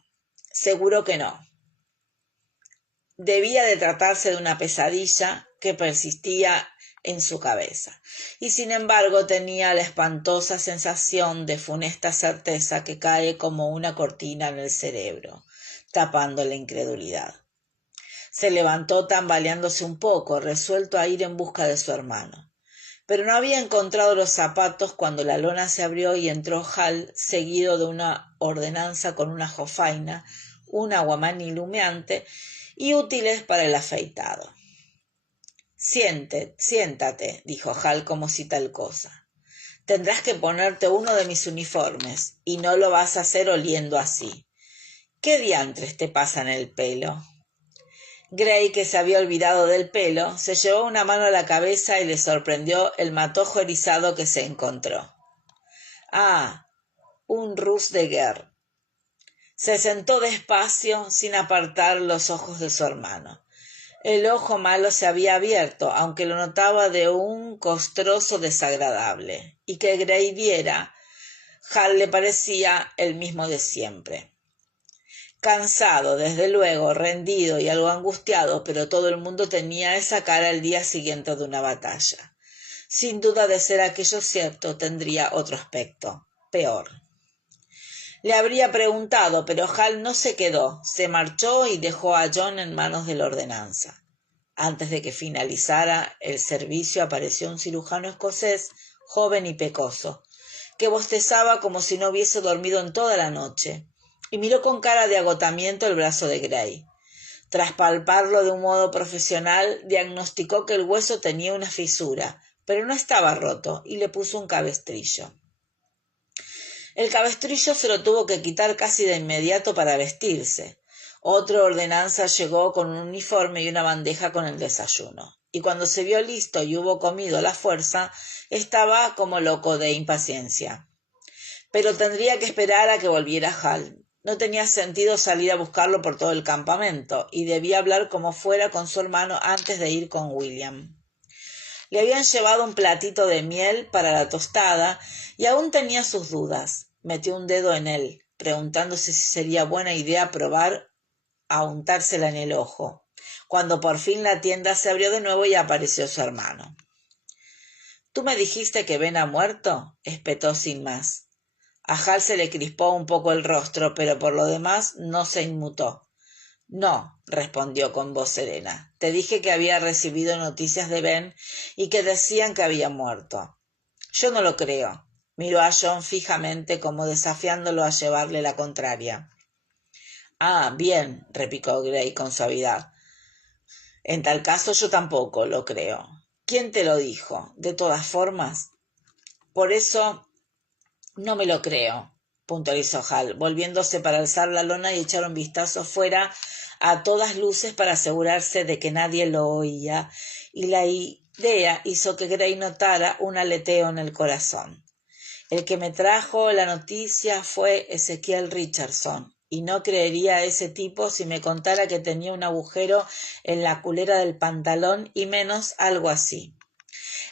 Seguro que no. Debía de tratarse de una pesadilla que persistía en su cabeza, y sin embargo tenía la espantosa sensación de funesta certeza que cae como una cortina en el cerebro, tapando la incredulidad. Se levantó tambaleándose un poco, resuelto a ir en busca de su hermano. Pero no había encontrado los zapatos cuando la lona se abrió y entró Hal, seguido de una ordenanza con una jofaina, un aguamani humeante y útiles para el afeitado. Siéntate, dijo Hal como si tal cosa. Tendrás que ponerte uno de mis uniformes, y no lo vas a hacer oliendo así. ¿Qué diantres te pasa en el pelo? Gray, que se había olvidado del pelo, se llevó una mano a la cabeza y le sorprendió el matojo erizado que se encontró. Ah, un rus de guerra. Se sentó despacio, sin apartar los ojos de su hermano. El ojo malo se había abierto, aunque lo notaba de un costroso desagradable, y que Gray viera, Hal le parecía el mismo de siempre. Cansado, desde luego, rendido y algo angustiado, pero todo el mundo tenía esa cara el día siguiente de una batalla. Sin duda de ser aquello cierto, tendría otro aspecto, peor. Le habría preguntado, pero Hal no se quedó, se marchó y dejó a John en manos de la ordenanza. Antes de que finalizara el servicio apareció un cirujano escocés, joven y pecoso, que bostezaba como si no hubiese dormido en toda la noche, y miró con cara de agotamiento el brazo de Gray. Tras palparlo de un modo profesional, diagnosticó que el hueso tenía una fisura, pero no estaba roto, y le puso un cabestrillo. El cabestrillo se lo tuvo que quitar casi de inmediato para vestirse. Otro ordenanza llegó con un uniforme y una bandeja con el desayuno, y cuando se vio listo y hubo comido a la fuerza, estaba como loco de impaciencia. pero tendría que esperar a que volviera Hal. No tenía sentido salir a buscarlo por todo el campamento, y debía hablar como fuera con su hermano antes de ir con William. Le habían llevado un platito de miel para la tostada, y aún tenía sus dudas. Metió un dedo en él, preguntándose si sería buena idea probar a untársela en el ojo, cuando por fin la tienda se abrió de nuevo y apareció su hermano. —¿Tú me dijiste que Ben ha muerto? —espetó sin más. A Hal se le crispó un poco el rostro, pero por lo demás no se inmutó. —No —respondió con voz serena—, te dije que había recibido noticias de Ben y que decían que había muerto. Yo no lo creo. Miró a John fijamente como desafiándolo a llevarle la contraria. —Ah, bien —replicó Gray con suavidad—. En tal caso yo tampoco lo creo. ¿Quién te lo dijo? De todas formas. Por eso no me lo creo, puntualizó Hal, volviéndose para alzar la lona y echar un vistazo fuera a todas luces para asegurarse de que nadie lo oía, y la idea hizo que Gray notara un aleteo en el corazón. El que me trajo la noticia fue Ezequiel Richardson, y no creería a ese tipo si me contara que tenía un agujero en la culera del pantalón y menos algo así.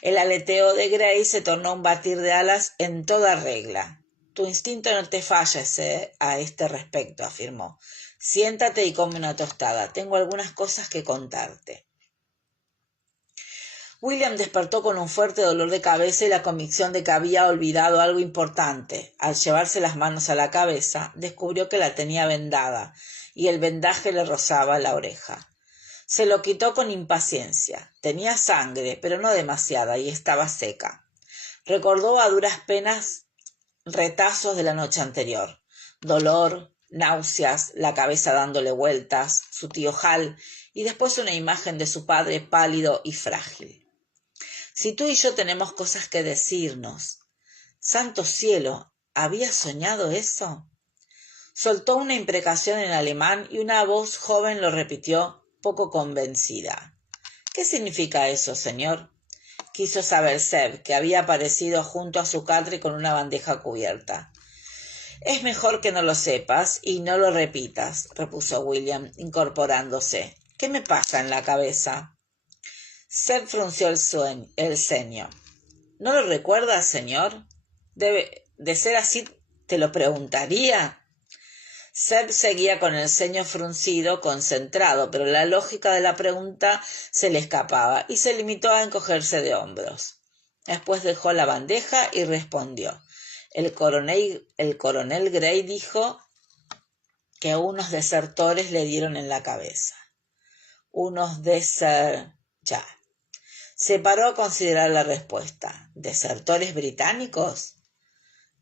El aleteo de Gray se tornó un batir de alas en toda regla. Tu instinto no te falla a este respecto, afirmó. Siéntate y come una tostada. Tengo algunas cosas que contarte. William despertó con un fuerte dolor de cabeza y la convicción de que había olvidado algo importante. Al llevarse las manos a la cabeza, descubrió que la tenía vendada, y el vendaje le rozaba la oreja. Se lo quitó con impaciencia. Tenía sangre, pero no demasiada, y estaba seca. Recordó a duras penas retazos de la noche anterior. Dolor, náuseas, la cabeza dándole vueltas, su tío Hal, y después una imagen de su padre pálido y frágil. Si tú y yo tenemos cosas que decirnos. ¡Santo cielo! ¿Había soñado eso? Soltó una imprecación en alemán y una voz joven lo repitió, poco convencida. ¿Qué significa eso, señor? Quiso saber Seb, que había aparecido junto a su catre con una bandeja cubierta. Es mejor que no lo sepas y no lo repitas, repuso William, incorporándose. ¿Qué me pasa en la cabeza? Seb frunció el ceño. ¿No lo recuerdas, señor? Debe de ser así, te lo preguntaría. Seb seguía con el ceño fruncido, concentrado, pero la lógica de la pregunta se le escapaba y se limitó a encogerse de hombros. Después dejó la bandeja y respondió. El coronel Gray dijo que unos desertores le dieron en la cabeza. Unos ya. Se paró a considerar la respuesta. ¿Desertores británicos?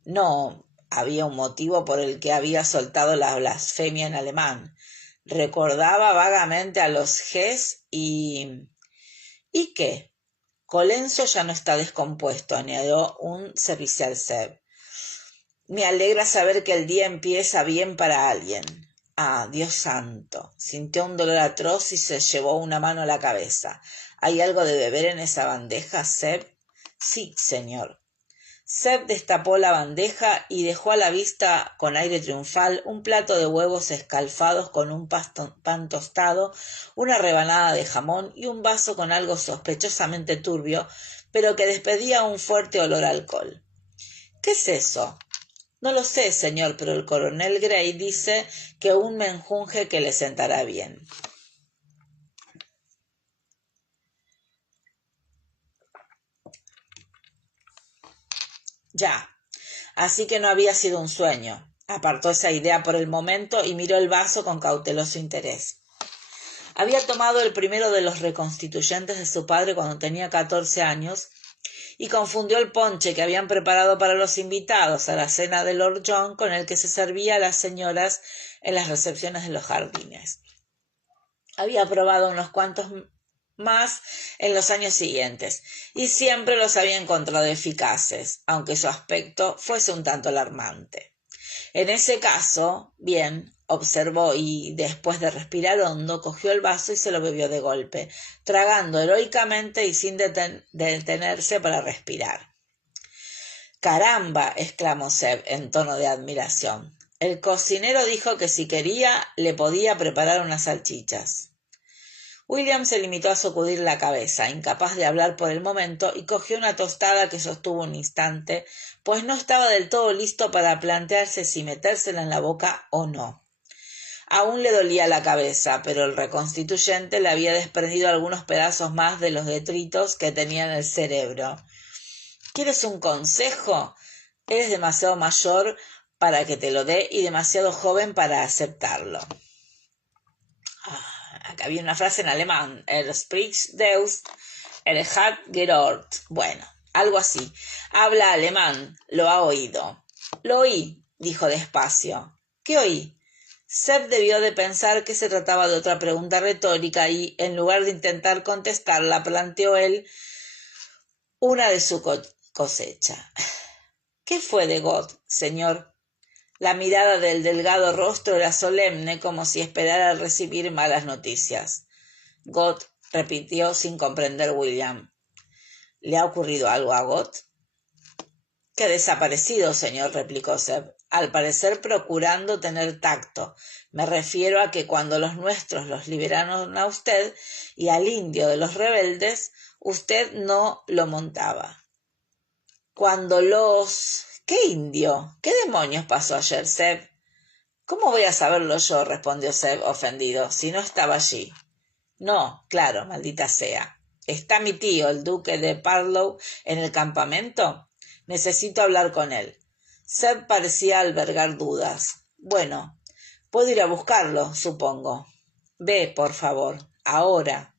No, había un motivo por el que había soltado la blasfemia en alemán. Recordaba vagamente a los Gs y... ¿Y qué? Colenso ya no está descompuesto, añadió un servicial Seb. Me alegra saber que el día empieza bien para alguien. Ah, Dios santo. Sintió un dolor atroz y se llevó una mano a la cabeza. ¿Hay algo de beber en esa bandeja, Seb? Sí, señor. Seb destapó la bandeja y dejó a la vista con aire triunfal un plato de huevos escalfados con un pan tostado, una rebanada de jamón y un vaso con algo sospechosamente turbio, pero que despedía un fuerte olor a alcohol. ¿Qué es eso? No lo sé, señor, pero el coronel Gray dice que un menjunje que le sentará bien. Ya, así que no había sido un sueño. Apartó esa idea por el momento y miró el vaso con cauteloso interés. Había tomado el primero de los reconstituyentes de su padre cuando tenía 14 años y confundió el ponche que habían preparado para los invitados a la cena de Lord John con el que se servía a las señoras en las recepciones de los jardines. Había probado unos cuantos más en los años siguientes, y siempre los había encontrado eficaces, aunque su aspecto fuese un tanto alarmante. En ese caso, bien, observó y, después de respirar hondo, cogió el vaso y se lo bebió de golpe, tragando heroicamente y sin detenerse para respirar. «Caramba», exclamó Seb en tono de admiración. «El cocinero dijo que si quería le podía preparar unas salchichas». William se limitó a sacudir la cabeza, incapaz de hablar por el momento, y cogió una tostada que sostuvo un instante, pues no estaba del todo listo para plantearse si metérsela en la boca o no. Aún le dolía la cabeza, pero el reconstituyente le había desprendido algunos pedazos más de los detritos que tenía en el cerebro. ¿Quieres un consejo? Eres demasiado mayor para que te lo dé y demasiado joven para aceptarlo. Acá había una frase en alemán. Spricht Deus, hat gehört. Bueno, algo así. Habla alemán. Lo ha oído. Lo oí, dijo despacio. ¿Qué oí? Seb debió de pensar que se trataba de otra pregunta retórica y, en lugar de intentar contestarla, planteó él una de su cosecha. ¿Qué fue de Gott, señor? La mirada del delgado rostro era solemne, como si esperara recibir malas noticias. Gott, repitió sin comprender William. ¿Le ha ocurrido algo a Gott? Que ha desaparecido, señor, replicó Seb, al parecer procurando tener tacto. Me refiero a que cuando los nuestros los liberaron a usted y al indio de los rebeldes, usted no lo montaba. Cuando los... ¿Qué indio? ¿Qué demonios pasó ayer, Seb? ¿Cómo voy a saberlo yo? Respondió Seb, ofendido, si no estaba allí. No, claro, maldita sea. ¿Está mi tío, el duque de Parlow, en el campamento? Necesito hablar con él. Seb parecía albergar dudas. Bueno, puedo ir a buscarlo, supongo. Ve, por favor, ahora.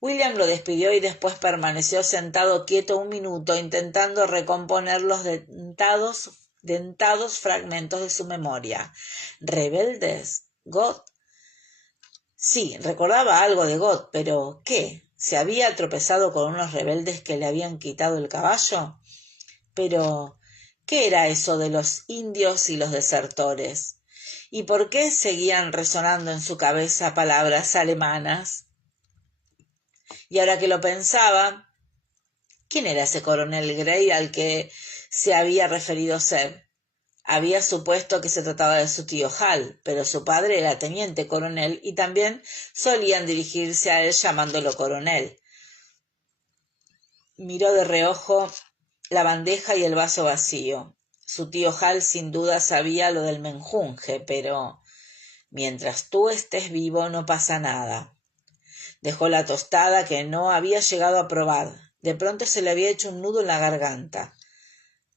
William lo despidió y después permaneció sentado quieto un minuto, intentando recomponer los dentados fragmentos de su memoria. ¿Rebeldes? ¿Gott? Sí, recordaba algo de Gott, pero ¿qué? ¿Se había tropezado con unos rebeldes que le habían quitado el caballo? Pero, ¿qué era eso de los indios y los desertores? ¿Y por qué seguían resonando en su cabeza palabras alemanas? Y ahora que lo pensaba, ¿quién era ese coronel Grey al que se había referido Seb? Había supuesto que se trataba de su tío Hal, pero su padre era teniente coronel y también solían dirigirse a él llamándolo coronel. Miró de reojo la bandeja y el vaso vacío. Su tío Hal sin duda sabía lo del menjunje, pero mientras tú estés vivo no pasa nada. Dejó la tostada que no había llegado a probar. De pronto se le había hecho un nudo en la garganta.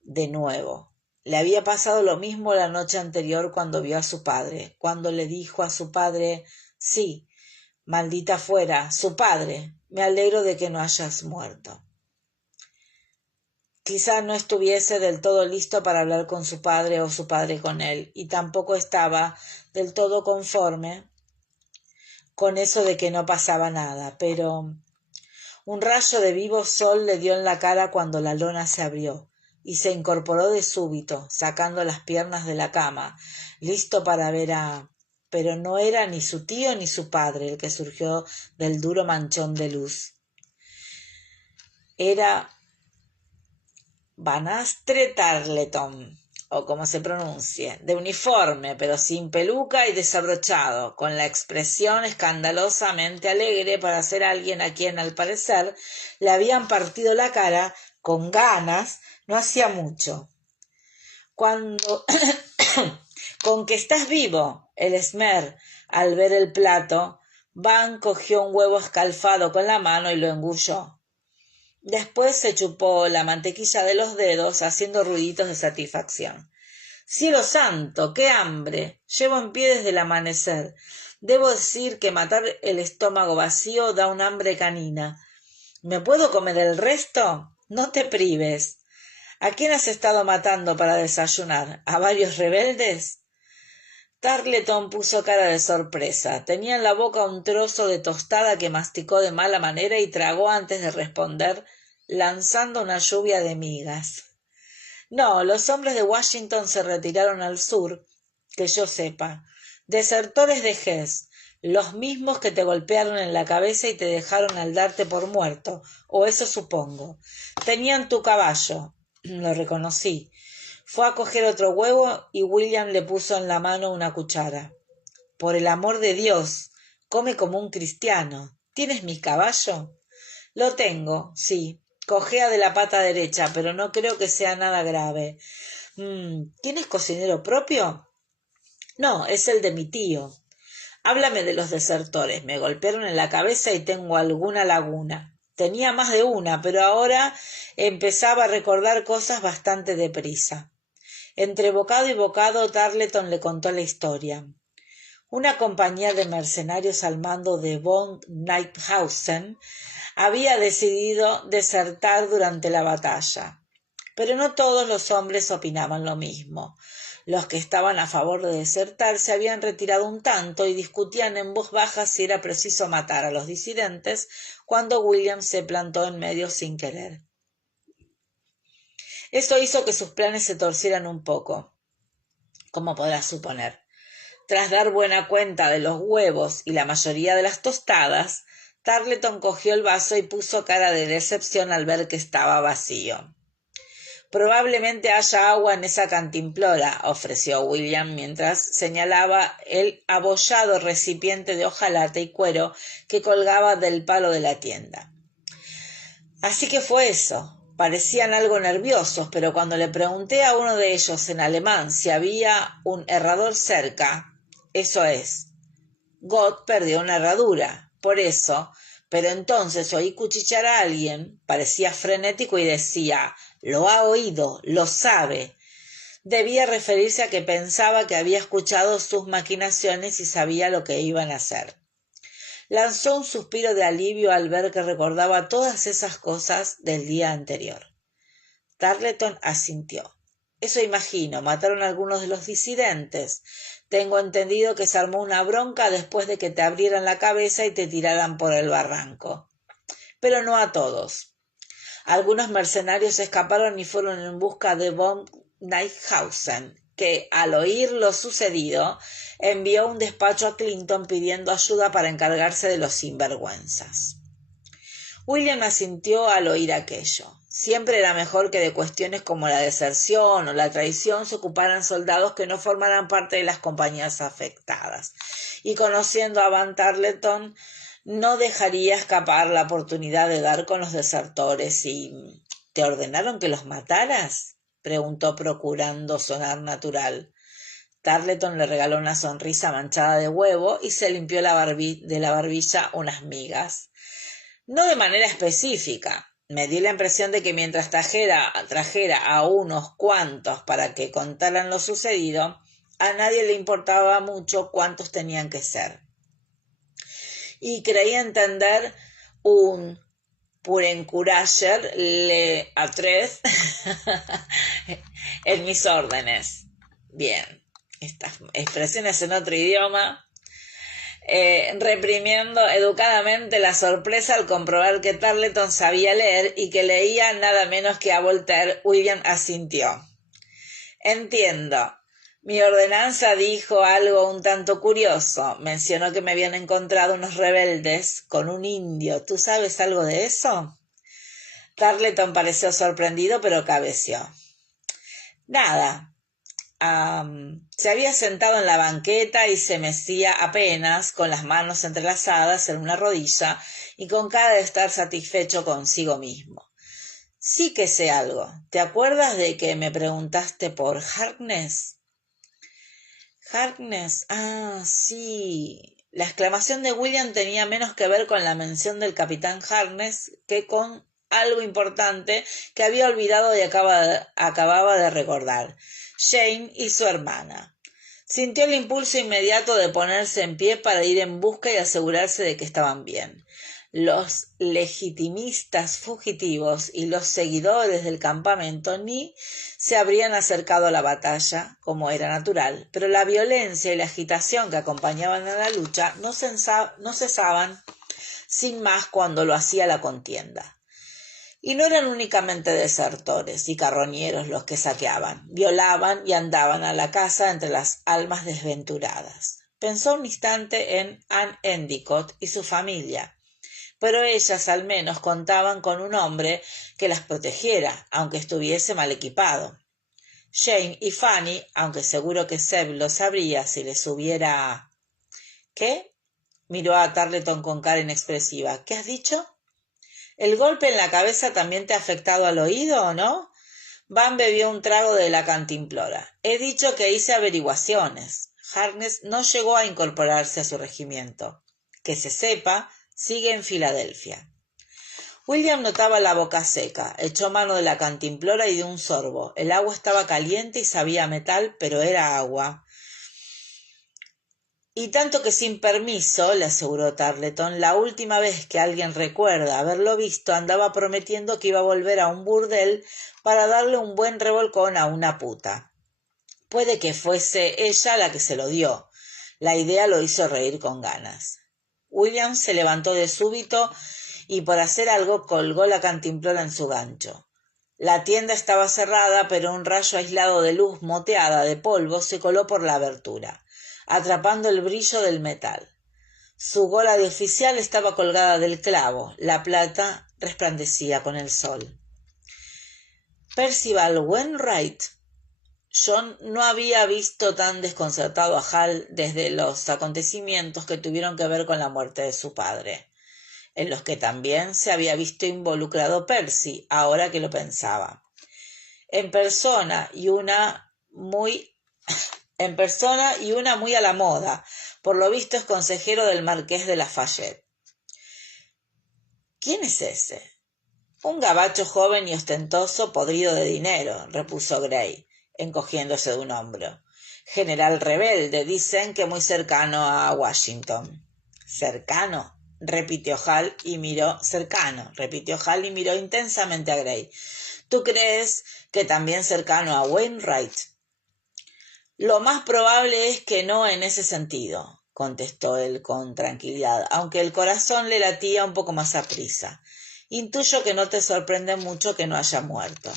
De nuevo. Le había pasado lo mismo la noche anterior cuando vio a su padre, cuando le dijo a su padre, sí, maldita fuera, su padre, me alegro de que no hayas muerto. Quizá no estuviese del todo listo para hablar con su padre o su padre con él, y tampoco estaba del todo conforme con eso de que no pasaba nada, pero un rayo de vivo sol le dio en la cara cuando la lona se abrió, y se incorporó de súbito, sacando las piernas de la cama, listo para ver a... Pero no era ni su tío ni su padre el que surgió del duro manchón de luz. Era Banastre Tarleton, o como se pronuncie, de uniforme, pero sin peluca y desabrochado, con la expresión escandalosamente alegre para ser alguien a quien, al parecer, le habían partido la cara con ganas no hacía mucho. Cuando... «Con que estás vivo», el esmer, al ver el plato, Van cogió un huevo escalfado con la mano y lo engulló. Después se chupó la mantequilla de los dedos, haciendo ruiditos de satisfacción. «¡Cielo santo! ¡Qué hambre! Llevo en pie desde el amanecer. Debo decir que matar el estómago vacío da un hambre canina. ¿Me puedo comer el resto? No te prives. ¿A quién has estado matando para desayunar? ¿A varios rebeldes?» Tarleton puso cara de sorpresa. Tenía en la boca un trozo de tostada que masticó de mala manera y tragó antes de responder, lanzando una lluvia de migas. «No, los hombres de Washington se retiraron al sur, que yo sepa. Desertores de Hess, los mismos que te golpearon en la cabeza y te dejaron al darte por muerto, o eso supongo. Tenían tu caballo. Lo reconocí. Fue a coger otro huevo y William le puso en la mano una cuchara. Por el amor de Dios, come como un cristiano. ¿Tienes mi caballo? Lo tengo, sí. Cojea de la pata derecha, pero no creo que sea nada grave. ¿Tienes cocinero propio? No, es el de mi tío. Háblame de los desertores. Me golpearon en la cabeza y tengo alguna laguna. Tenía más de una, pero ahora empezaba a recordar cosas bastante deprisa. Entre bocado y bocado, Tarleton le contó la historia. Una compañía de mercenarios al mando de von Knyphausen había decidido desertar durante la batalla. Pero no todos los hombres opinaban lo mismo. Los que estaban a favor de desertar se habían retirado un tanto y discutían en voz baja si era preciso matar a los disidentes cuando William se plantó en medio sin querer. Esto hizo que sus planes se torcieran un poco, como podrás suponer. Tras dar buena cuenta de los huevos y la mayoría de las tostadas, Tarleton cogió el vaso y puso cara de decepción al ver que estaba vacío. Probablemente haya agua en esa cantimplora, ofreció William mientras señalaba el abollado recipiente de hojalata y cuero que colgaba del palo de la tienda. Así que fue eso. Parecían algo nerviosos, pero cuando le pregunté a uno de ellos en alemán si había un herrador cerca, eso es, Gott perdió una herradura, por eso, pero entonces oí cuchillar a alguien, parecía frenético y decía, lo ha oído, lo sabe. Debía referirse a que pensaba que había escuchado sus maquinaciones y sabía lo que iban a hacer. Lanzó un suspiro de alivio al ver que recordaba todas esas cosas del día anterior. Tarleton asintió. Eso imagino, mataron a algunos de los disidentes. Tengo entendido que se armó una bronca después de que te abrieran la cabeza y te tiraran por el barranco. Pero no a todos. Algunos mercenarios escaparon y fueron en busca de von Knyphausen, que, al oír lo sucedido, envió un despacho a Clinton pidiendo ayuda para encargarse de los sinvergüenzas. William asintió al oír aquello. Siempre era mejor que de cuestiones como la deserción o la traición se ocuparan soldados que no formaran parte de las compañías afectadas. Y conociendo a Van Tarleton, no dejaría escapar la oportunidad de dar con los desertores. ¿Y te ordenaron que los mataras?, preguntó procurando sonar natural. Tarleton le regaló una sonrisa manchada de huevo y se limpió de la barbilla unas migas. No de manera específica. Me di la impresión de que mientras trajera a unos cuantos para que contaran lo sucedido, a nadie le importaba mucho cuántos tenían que ser. Y creí entender un pour encourager les autres en mis órdenes. Bien, estas expresiones en otro idioma, reprimiendo educadamente la sorpresa al comprobar que Tarleton sabía leer y que leía nada menos que a Voltaire. William asintió. Entiendo. Mi ordenanza dijo algo un tanto curioso. Mencionó que me habían encontrado unos rebeldes con un indio. ¿Tú sabes algo de eso? Tarleton pareció sorprendido, pero cabeció. Nada. Se había sentado en la banqueta y se mecía apenas, con las manos entrelazadas en una rodilla y con cara de estar satisfecho consigo mismo. Sí que sé algo. ¿Te acuerdas de que me preguntaste por Harkness? ¿Harkness? Ah, sí. La exclamación de William tenía menos que ver con la mención del capitán Harkness que con algo importante que había olvidado y acababa de recordar. Jane y su hermana. Sintió el impulso inmediato de ponerse en pie para ir en busca y asegurarse de que estaban bien. Los legitimistas fugitivos y los seguidores del campamento ni se habrían acercado a la batalla, como era natural, pero la violencia y la agitación que acompañaban a la lucha no cesaban sin más cuando lo hacía la contienda. Y no eran únicamente desertores y carroñeros los que saqueaban, violaban y andaban a la caza entre las almas desventuradas. Pensó un instante en Anne Endicott y su familia. pero ellas al menos contaban con un hombre que las protegiera, aunque estuviese mal equipado. Jane y Fanny, aunque seguro que Seb lo sabría si les hubiera... ¿Qué? Miró a Tarleton con cara inexpresiva. ¿Qué has dicho? ¿El golpe en la cabeza también te ha afectado al oído o no? Van bebió un trago de la cantimplora. He dicho que hice averiguaciones. Harkness no llegó a incorporarse a su regimiento. Que se sepa, sigue en Filadelfia. William notaba la boca seca, echó mano de la cantimplora y de un sorbo. El agua estaba caliente y sabía a metal, pero era agua. Y tanto que sin permiso, le aseguró Tarleton, la última vez que alguien recuerda haberlo visto andaba prometiendo que iba a volver a un burdel para darle un buen revolcón a una puta. Puede que fuese ella la que se lo dio. La idea lo hizo reír con ganas. William se levantó de súbito y por hacer algo colgó la cantimplora en su gancho. La tienda estaba cerrada, pero un rayo aislado de luz moteada de polvo se coló por la abertura, atrapando el brillo del metal. Su gola de oficial estaba colgada del clavo, la plata resplandecía con el sol. Percival Wainwright. John no había visto tan desconcertado a Hal desde los acontecimientos que tuvieron que ver con la muerte de su padre, en los que también se había visto involucrado Percy, ahora que lo pensaba. En persona y una muy a la moda. Por lo visto es consejero del marqués de Lafayette. ¿Quién es ese? Un gabacho joven y ostentoso, podrido de dinero, repuso Gray, encogiéndose de un hombro. General rebelde, dicen que muy cercano a Washington. ¿Cercano? Repitió Hal y miró intensamente a Gray. ¿Tú crees que también cercano a Wainwright? Lo más probable es que no en ese sentido, contestó él con tranquilidad, aunque el corazón le latía un poco más aprisa. Intuyo que no te sorprende mucho que no haya muerto.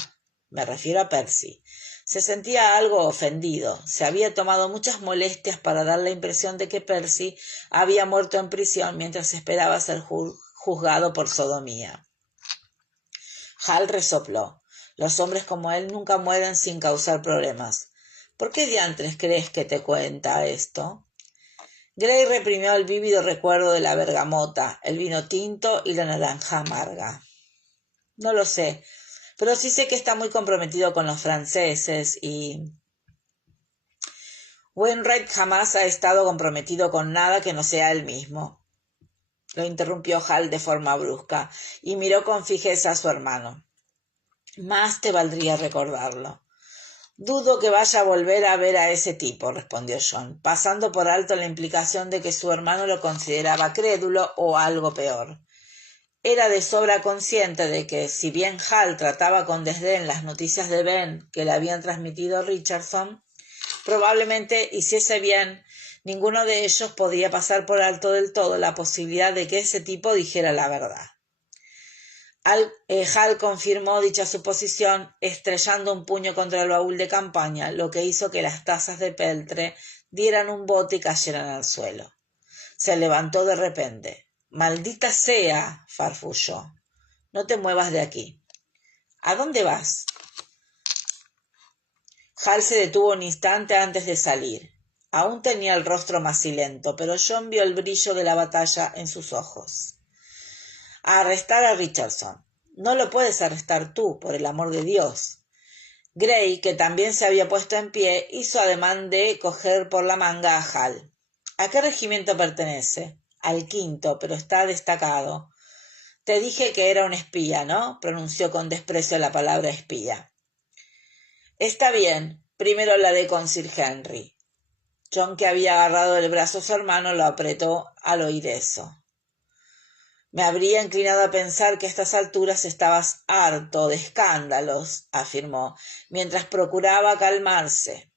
Me refiero a Percy. Se sentía algo ofendido. Se había tomado muchas molestias para dar la impresión de que Percy había muerto en prisión mientras esperaba ser juzgado por sodomía. Hal resopló. Los hombres como él nunca mueren sin causar problemas. ¿Por qué diantres crees que te cuenta esto? Gray reprimió el vívido recuerdo de la bergamota, el vino tinto y la naranja amarga. No lo sé, pero sí sé que está muy comprometido con los franceses y... Wainwright jamás ha estado comprometido con nada que no sea él mismo. Lo interrumpió Hal de forma brusca y miró con fijeza a su hermano. Más te valdría recordarlo. Dudo que vaya a volver a ver a ese tipo, respondió John, pasando por alto la implicación de que su hermano lo consideraba crédulo o algo peor. Era de sobra consciente de que, si bien Hal trataba con desdén las noticias de Ben que le habían transmitido Richardson, probablemente hiciese bien, ninguno de ellos podía pasar por alto del todo la posibilidad de que ese tipo dijera la verdad. Hal confirmó dicha suposición estrellando un puño contra el baúl de campaña, lo que hizo que las tazas de peltre dieran un bote y cayeran al suelo. Se levantó de repente. «Maldita sea», farfulló. «No te muevas de aquí». «¿A dónde vas?» Hal se detuvo un instante antes de salir. Aún tenía el rostro macilento, pero John vio el brillo de la batalla en sus ojos. «A arrestar a Richardson». «No lo puedes arrestar tú, por el amor de Dios». Gray, que también se había puesto en pie, hizo ademán de coger por la manga a Hal. «¿A qué regimiento pertenece?» «Al 5º, pero está destacado». «Te dije que era un espía, ¿no?», pronunció con desprecio la palabra espía. «Está bien, primero hablaré con Sir Henry». John, que había agarrado el brazo a su hermano, lo apretó al oír eso. «Me habría inclinado a pensar que a estas alturas estabas harto de escándalos», afirmó, mientras procuraba calmarse.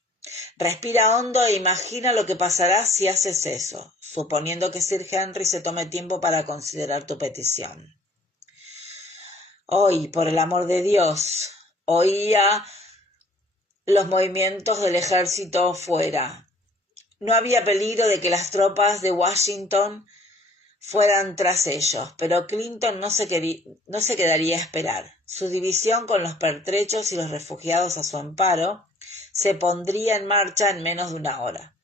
«Respira hondo e imagina lo que pasará si haces eso, suponiendo que Sir Henry se tome tiempo para considerar tu petición». Hoy, por el amor de Dios, oía los movimientos del ejército fuera. No había peligro de que las tropas de Washington fueran tras ellos, pero Clinton no se quedaría a esperar. Su división, con los pertrechos y los refugiados a su amparo, se pondría en marcha en menos de una hora.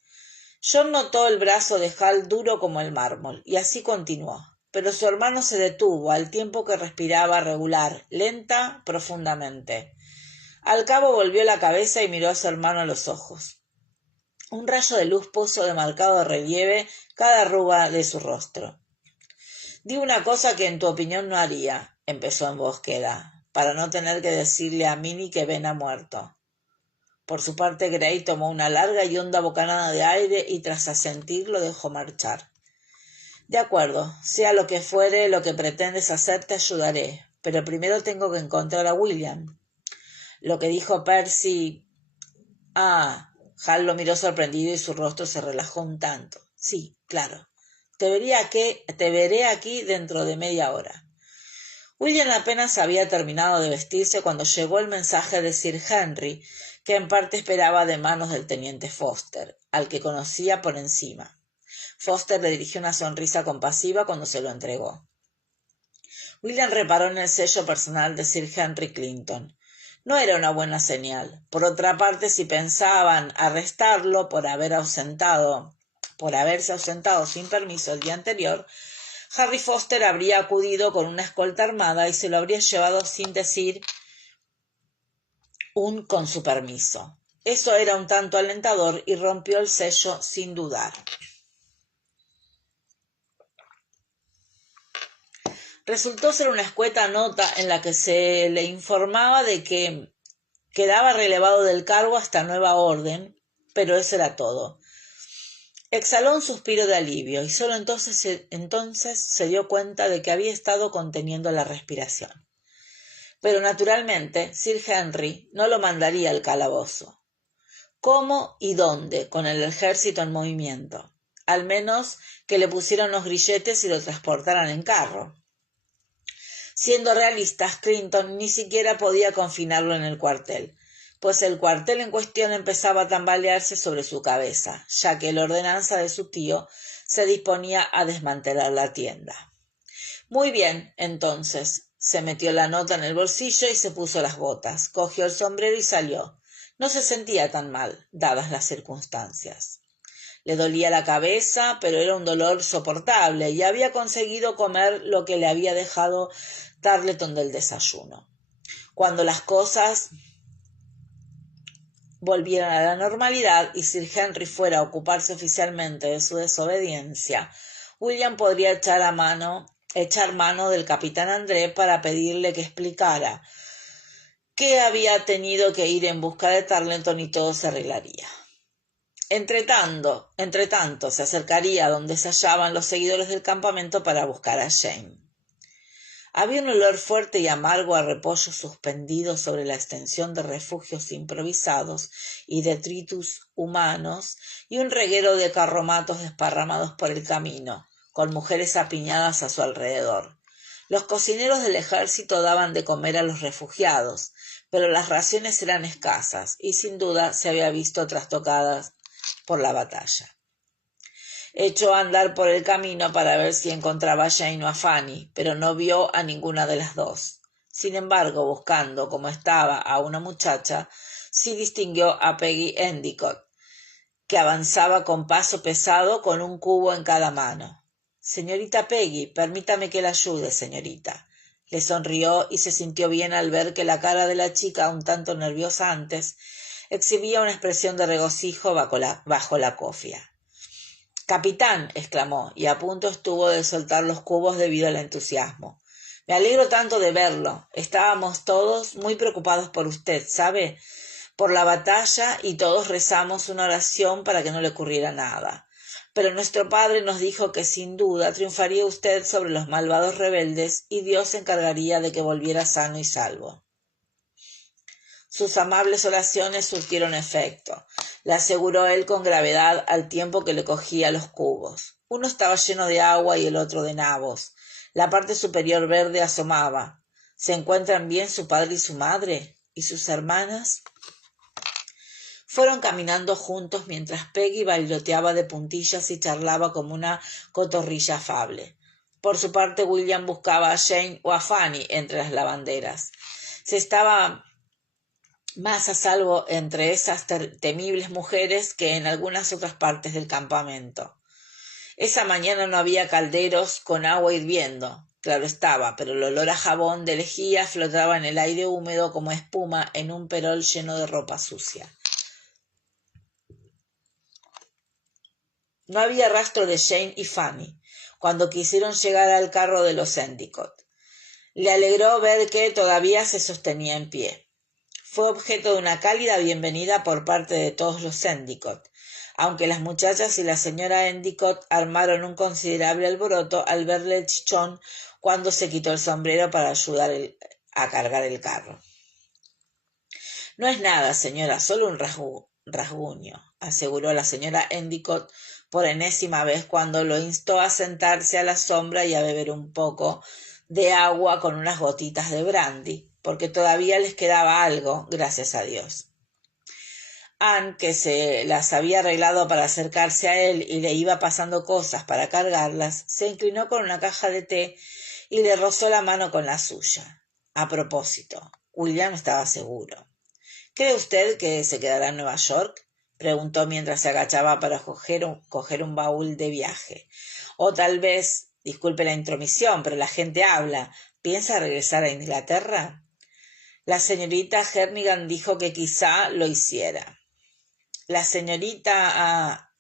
John notó el brazo de Hal duro como el mármol, y así continuó. Pero su hermano se detuvo, al tiempo que respiraba regular, lenta, profundamente. Al cabo volvió la cabeza y miró a su hermano a los ojos. Un rayo de luz puso de marcado relieve cada arruga de su rostro. «Di una cosa que en tu opinión no haría», empezó en voz queda, «para no tener que decirle a Minnie que Ben ha muerto». Por su parte, Gray tomó una larga y honda bocanada de aire y, tras asentir, lo dejó marchar. «De acuerdo, sea lo que fuere lo que pretendes hacer, te ayudaré, pero primero tengo que encontrar a William». Lo que dijo Percy... Ah, Hal lo miró sorprendido y su rostro se relajó un tanto. «Sí, claro. Te veré aquí dentro de media hora». William apenas había terminado de vestirse cuando llegó el mensaje de Sir Henry, que en parte esperaba de manos del teniente Foster, al que conocía por encima. Foster le dirigió una sonrisa compasiva cuando se lo entregó. William reparó en el sello personal de Sir Henry Clinton. No era una buena señal. Por otra parte, si pensaban arrestarlo por haberse ausentado sin permiso el día anterior, Harry Foster habría acudido con una escolta armada y se lo habría llevado sin decir con su permiso. Eso era un tanto alentador y rompió el sello sin dudar. Resultó ser una escueta nota en la que se le informaba de que quedaba relevado del cargo hasta nueva orden, pero eso era todo. Exhaló un suspiro de alivio y solo entonces se dio cuenta de que había estado conteniendo la respiración. Pero naturalmente Sir Henry no lo mandaría al calabozo. ¿Cómo y dónde? Con el ejército en movimiento. Al menos que le pusieran unos grilletes y lo transportaran en carro. Siendo realistas, Clinton ni siquiera podía confinarlo en el cuartel, pues el cuartel en cuestión empezaba a tambalearse sobre su cabeza, ya que la ordenanza de su tío se disponía a desmantelar la tienda. Muy bien, entonces, se metió la nota en el bolsillo y se puso las botas, cogió el sombrero y salió. No se sentía tan mal, dadas las circunstancias. Le dolía la cabeza, pero era un dolor soportable, y había conseguido comer lo que le había dejado Tarleton del desayuno. Cuando las cosas volvieran a la normalidad y Sir Henry fuera a ocuparse oficialmente de su desobediencia, William podría echar mano del capitán André para pedirle que explicara que había tenido que ir en busca de Tarleton y todo se arreglaría. Entretanto, se acercaría a donde se hallaban los seguidores del campamento para buscar a Jane. Había un olor fuerte y amargo a repollo suspendido sobre la extensión de refugios improvisados y detritus humanos y un reguero de carromatos desparramados por el camino, con mujeres apiñadas a su alrededor. Los cocineros del ejército daban de comer a los refugiados, pero las raciones eran escasas y sin duda se había visto trastocadas por la batalla. Echó a andar por el camino para ver si encontraba a Jane o a Fanny, pero no vio a ninguna de las dos. Sin embargo, buscando como estaba a una muchacha, sí distinguió a Peggy Endicott, que avanzaba con paso pesado con un cubo en cada mano. «Señorita Peggy, permítame que la ayude, señorita». Le sonrió y se sintió bien al ver que la cara de la chica, un tanto nerviosa antes, exhibía una expresión de regocijo bajo la cofia. «Capitán», exclamó, y a punto estuvo de soltar los cubos debido al entusiasmo. «Me alegro tanto de verlo. Estábamos todos muy preocupados por usted, ¿sabe? Por la batalla, y todos rezamos una oración para que no le ocurriera nada. Pero nuestro padre nos dijo que sin duda triunfaría usted sobre los malvados rebeldes y Dios se encargaría de que volviera sano y salvo». Sus amables oraciones surtieron efecto, le aseguró él con gravedad al tiempo que le cogía los cubos. Uno estaba lleno de agua y el otro de nabos. La parte superior verde asomaba. ¿Se encuentran bien su padre y su madre? ¿Y sus hermanas? Fueron caminando juntos mientras Peggy bailoteaba de puntillas y charlaba como una cotorrilla afable. Por su parte, William buscaba a Jane o a Fanny entre las lavanderas. Se estaba más a salvo entre esas temibles mujeres que en algunas otras partes del campamento. Esa mañana no había calderos con agua hirviendo, claro estaba, pero el olor a jabón de lejía flotaba en el aire húmedo como espuma en un perol lleno de ropa sucia. No había rastro de Jane y Fanny cuando quisieron llegar al carro de los Endicott. Le alegró ver que todavía se sostenía en pie. Fue objeto de una cálida bienvenida por parte de todos los Endicott, aunque las muchachas y la señora Endicott armaron un considerable alboroto al verle el chichón cuando se quitó el sombrero para ayudar a cargar el carro. No es nada, señora, solo un rasguño, aseguró la señora Endicott por enésima vez cuando lo instó a sentarse a la sombra y a beber un poco de agua con unas gotitas de brandy, porque todavía les quedaba algo, gracias a Dios. Anne, que se las había arreglado para acercarse a él y le iba pasando cosas para cargarlas, se inclinó con una caja de té y le rozó la mano con la suya. A propósito, William estaba seguro. ¿Cree usted que se quedará en Nueva York? Preguntó mientras se agachaba para coger un baúl de viaje. O tal vez, disculpe la intromisión, pero la gente habla. ¿Piensa regresar a Inglaterra? La señorita Jernigan dijo que quizá lo hiciera. La señorita...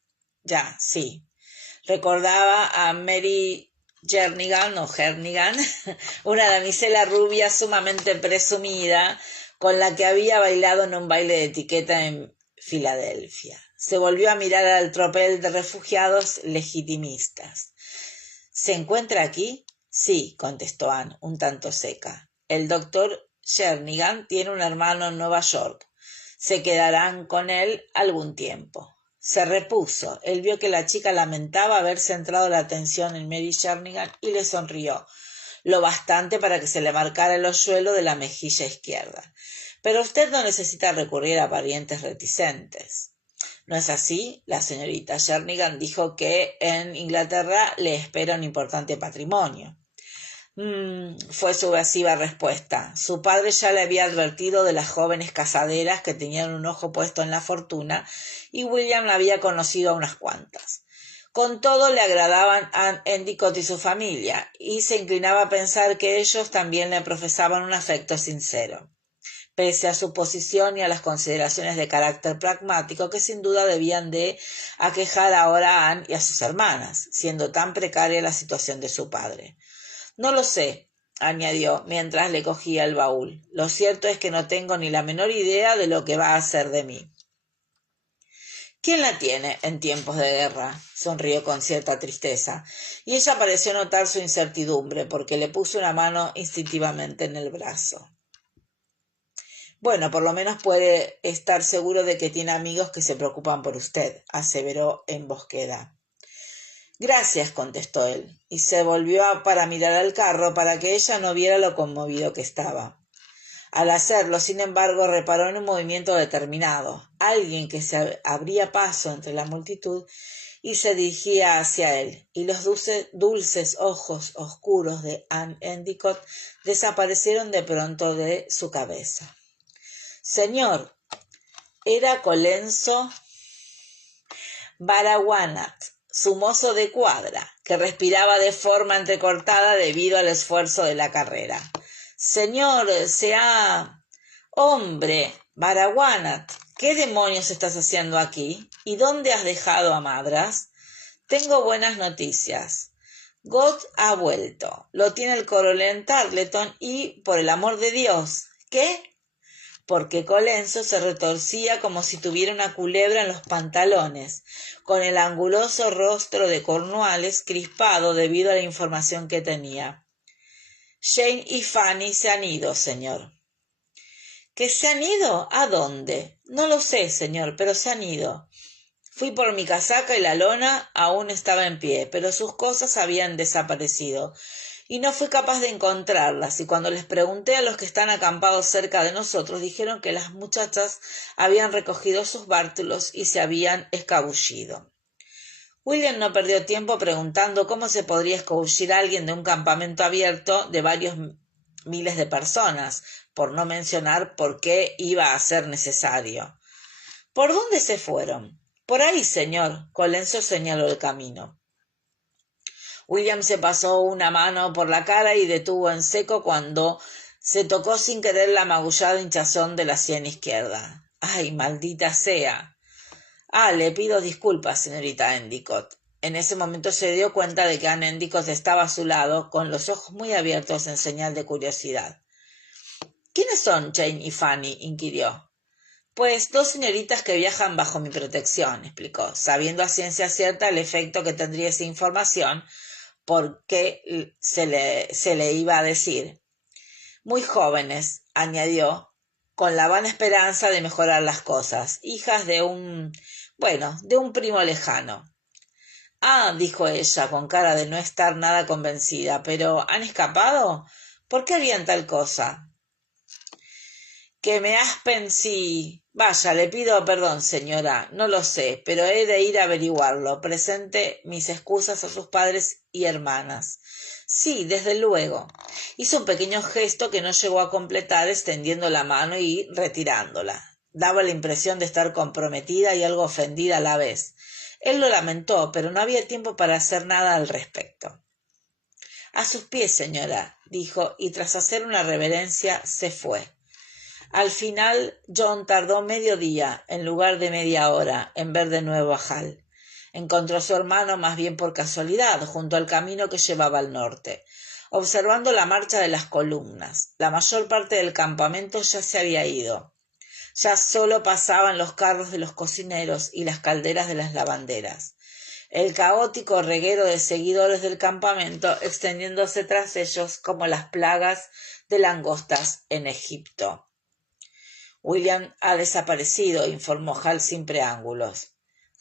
ya, sí. Recordaba a Mary Jernigan o Jernigan, una damisela rubia sumamente presumida, con la que había bailado en un baile de etiqueta en Filadelfia. Se volvió a mirar al tropel de refugiados legitimistas. ¿Se encuentra aquí? Sí, contestó Anne, un tanto seca. El doctor Jernigan tiene un hermano en Nueva York. Se quedarán con él algún tiempo. Se repuso. Él vio que la chica lamentaba haber centrado la atención en Mary Jernigan y le sonrió, lo bastante para que se le marcara el hoyuelo de la mejilla izquierda. Pero usted no necesita recurrir a parientes reticentes. ¿No es así? La señorita Jernigan dijo que en Inglaterra le espera un importante patrimonio. Fue su evasiva respuesta. Su padre ya le había advertido de las jóvenes casaderas que tenían un ojo puesto en la fortuna, y William la había conocido a unas cuantas. Con todo, le agradaban Anne Endicott y su familia, y se inclinaba a pensar que ellos también le profesaban un afecto sincero, pese a su posición y a las consideraciones de carácter pragmático que sin duda debían de aquejar ahora a Anne y a sus hermanas, siendo tan precaria la situación de su padre. No lo sé, añadió, mientras le cogía el baúl. Lo cierto es que no tengo ni la menor idea de lo que va a hacer de mí. ¿Quién la tiene en tiempos de guerra? Sonrió con cierta tristeza, y ella pareció notar su incertidumbre, porque le puso una mano instintivamente en el brazo. Bueno, por lo menos puede estar seguro de que tiene amigos que se preocupan por usted, aseveró en bosqueda. Gracias, contestó él, y se volvió para mirar al carro para que ella no viera lo conmovido que estaba. Al hacerlo, sin embargo, reparó en un movimiento determinado, alguien que se abría paso entre la multitud y se dirigía hacia él, y los dulces ojos oscuros de Anne Endicott desaparecieron de pronto de su cabeza. Señor, era Colenso Barawanat, su mozo de cuadra, que respiraba de forma entrecortada debido al esfuerzo de la carrera. Señor, Hombre, Barawanat, ¿qué demonios estás haciendo aquí? ¿Y dónde has dejado a Madras? Tengo buenas noticias. Gott ha vuelto. Lo tiene el coronel Tarleton y, por el amor de Dios, ¿qué? Porque Colenso se retorcía como si tuviera una culebra en los pantalones, con el anguloso rostro de Cornwallis crispado debido a la información que tenía. Jane y Fanny se han ido, señor. ¿Que se han ido? ¿A dónde? No lo sé, señor, pero se han ido. Fui por mi casaca y la lona aún estaba en pie, pero sus cosas habían desaparecido, y no fui capaz de encontrarlas, y cuando les pregunté a los que están acampados cerca de nosotros, dijeron que las muchachas habían recogido sus bártulos y se habían escabullido. William no perdió tiempo preguntando cómo se podría escabullir a alguien de un campamento abierto de varios miles de personas, por no mencionar por qué iba a ser necesario. ¿Por dónde se fueron? Por ahí, señor. Colenso señaló el camino. William se pasó una mano por la cara y detuvo en seco cuando se tocó sin querer la magullada hinchazón de la sien izquierda. ¡Ay, maldita sea! Le pido disculpas, señorita Endicott. En ese momento se dio cuenta de que Anne Endicott estaba a su lado, con los ojos muy abiertos en señal de curiosidad. ¿Quiénes son Jane y Fanny? Inquirió. Pues 2 señoritas que viajan bajo mi protección, explicó, sabiendo a ciencia cierta el efecto que tendría esa información, porque se le iba a decir. Muy jóvenes, añadió, con la vana esperanza de mejorar las cosas, hijas de un primo lejano. Dijo ella, con cara de no estar nada convencida, ¿pero han escapado? ¿Por qué harían tal cosa? Que me aspen si... Vaya, le pido perdón, señora, no lo sé, pero he de ir a averiguarlo. Presente mis excusas a sus padres y hermanas. Sí, desde luego. Hizo un pequeño gesto que no llegó a completar, extendiendo la mano y retirándola. Daba la impresión de estar comprometida y algo ofendida a la vez. Él lo lamentó, pero no había tiempo para hacer nada al respecto. A sus pies, señora, dijo, y tras hacer una reverencia se fue. Al final, John tardó medio día, en lugar de media hora, en ver de nuevo a Hal. Encontró a su hermano más bien por casualidad, junto al camino que llevaba al norte, observando la marcha de las columnas. La mayor parte del campamento ya se había ido. Ya solo pasaban los carros de los cocineros y las calderas de las lavanderas. El caótico reguero de seguidores del campamento extendiéndose tras ellos como las plagas de langostas en Egipto. William ha desaparecido, informó Hal sin preámbulos.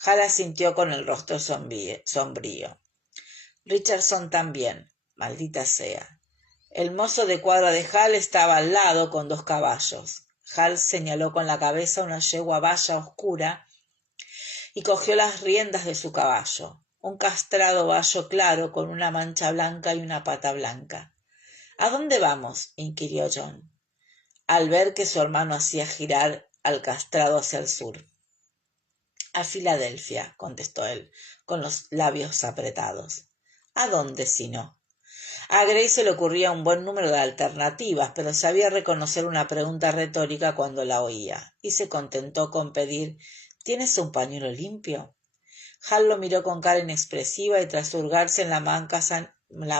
Hal asintió con el rostro sombrío. Richardson también, maldita sea. El mozo de cuadra de Hal estaba al lado con 2 caballos. Hal señaló con la cabeza una yegua baya oscura y cogió las riendas de su caballo. Un castrado bayo claro con una mancha blanca y una pata blanca. ¿A dónde vamos? Inquirió John, al ver que su hermano hacía girar al castrado hacia el sur. A Filadelfia, contestó él, con los labios apretados. ¿A dónde si no? A Grace se le ocurría un buen número de alternativas, pero sabía reconocer una pregunta retórica cuando la oía, y se contentó con pedir ¿tienes un pañuelo limpio? Hal lo miró con cara inexpresiva y tras hurgarse en la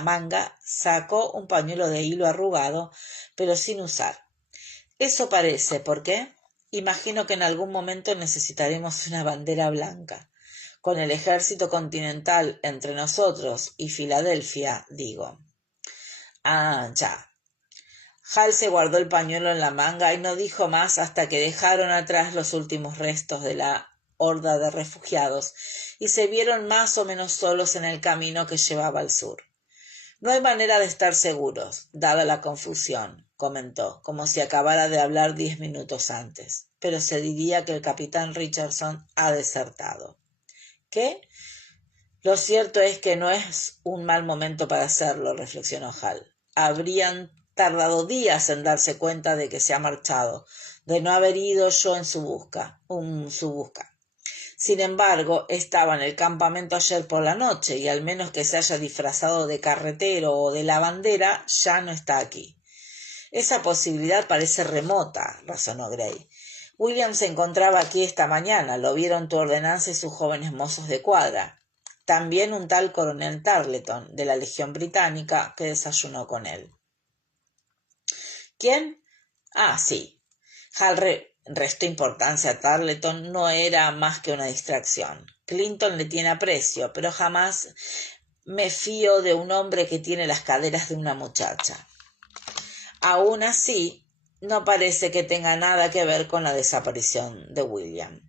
manga sacó un pañuelo de hilo arrugado, pero sin usar. Eso parece, ¿por qué? Imagino que en algún momento necesitaremos una bandera blanca. Con el ejército continental entre nosotros y Filadelfia, digo. Ya. Hal se guardó el pañuelo en la manga y no dijo más hasta que dejaron atrás los últimos restos de la horda de refugiados y se vieron más o menos solos en el camino que llevaba al sur. No hay manera de estar seguros, dada la confusión, comentó, como si acabara de hablar 10 minutos antes, pero se diría que el capitán Richardson ha desertado. ¿Qué? Lo cierto es que no es un mal momento para hacerlo, reflexionó Hal. Habrían tardado días en darse cuenta de que se ha marchado, de no haber ido yo en su busca. Sin embargo, estaba en el campamento ayer por la noche y al menos que se haya disfrazado de carretero o de lavandera, ya no está aquí. Esa posibilidad parece remota, razonó Gray. William se encontraba aquí esta mañana, lo vieron tu ordenanza y sus jóvenes mozos de cuadra. También un tal coronel Tarleton, de la Legión Británica, que desayunó con él. ¿Quién? Sí. Hal restó importancia a Tarleton, no era más que una distracción. Clinton le tiene aprecio, pero jamás me fío de un hombre que tiene las caderas de una muchacha. Aún así, no parece que tenga nada que ver con la desaparición de William.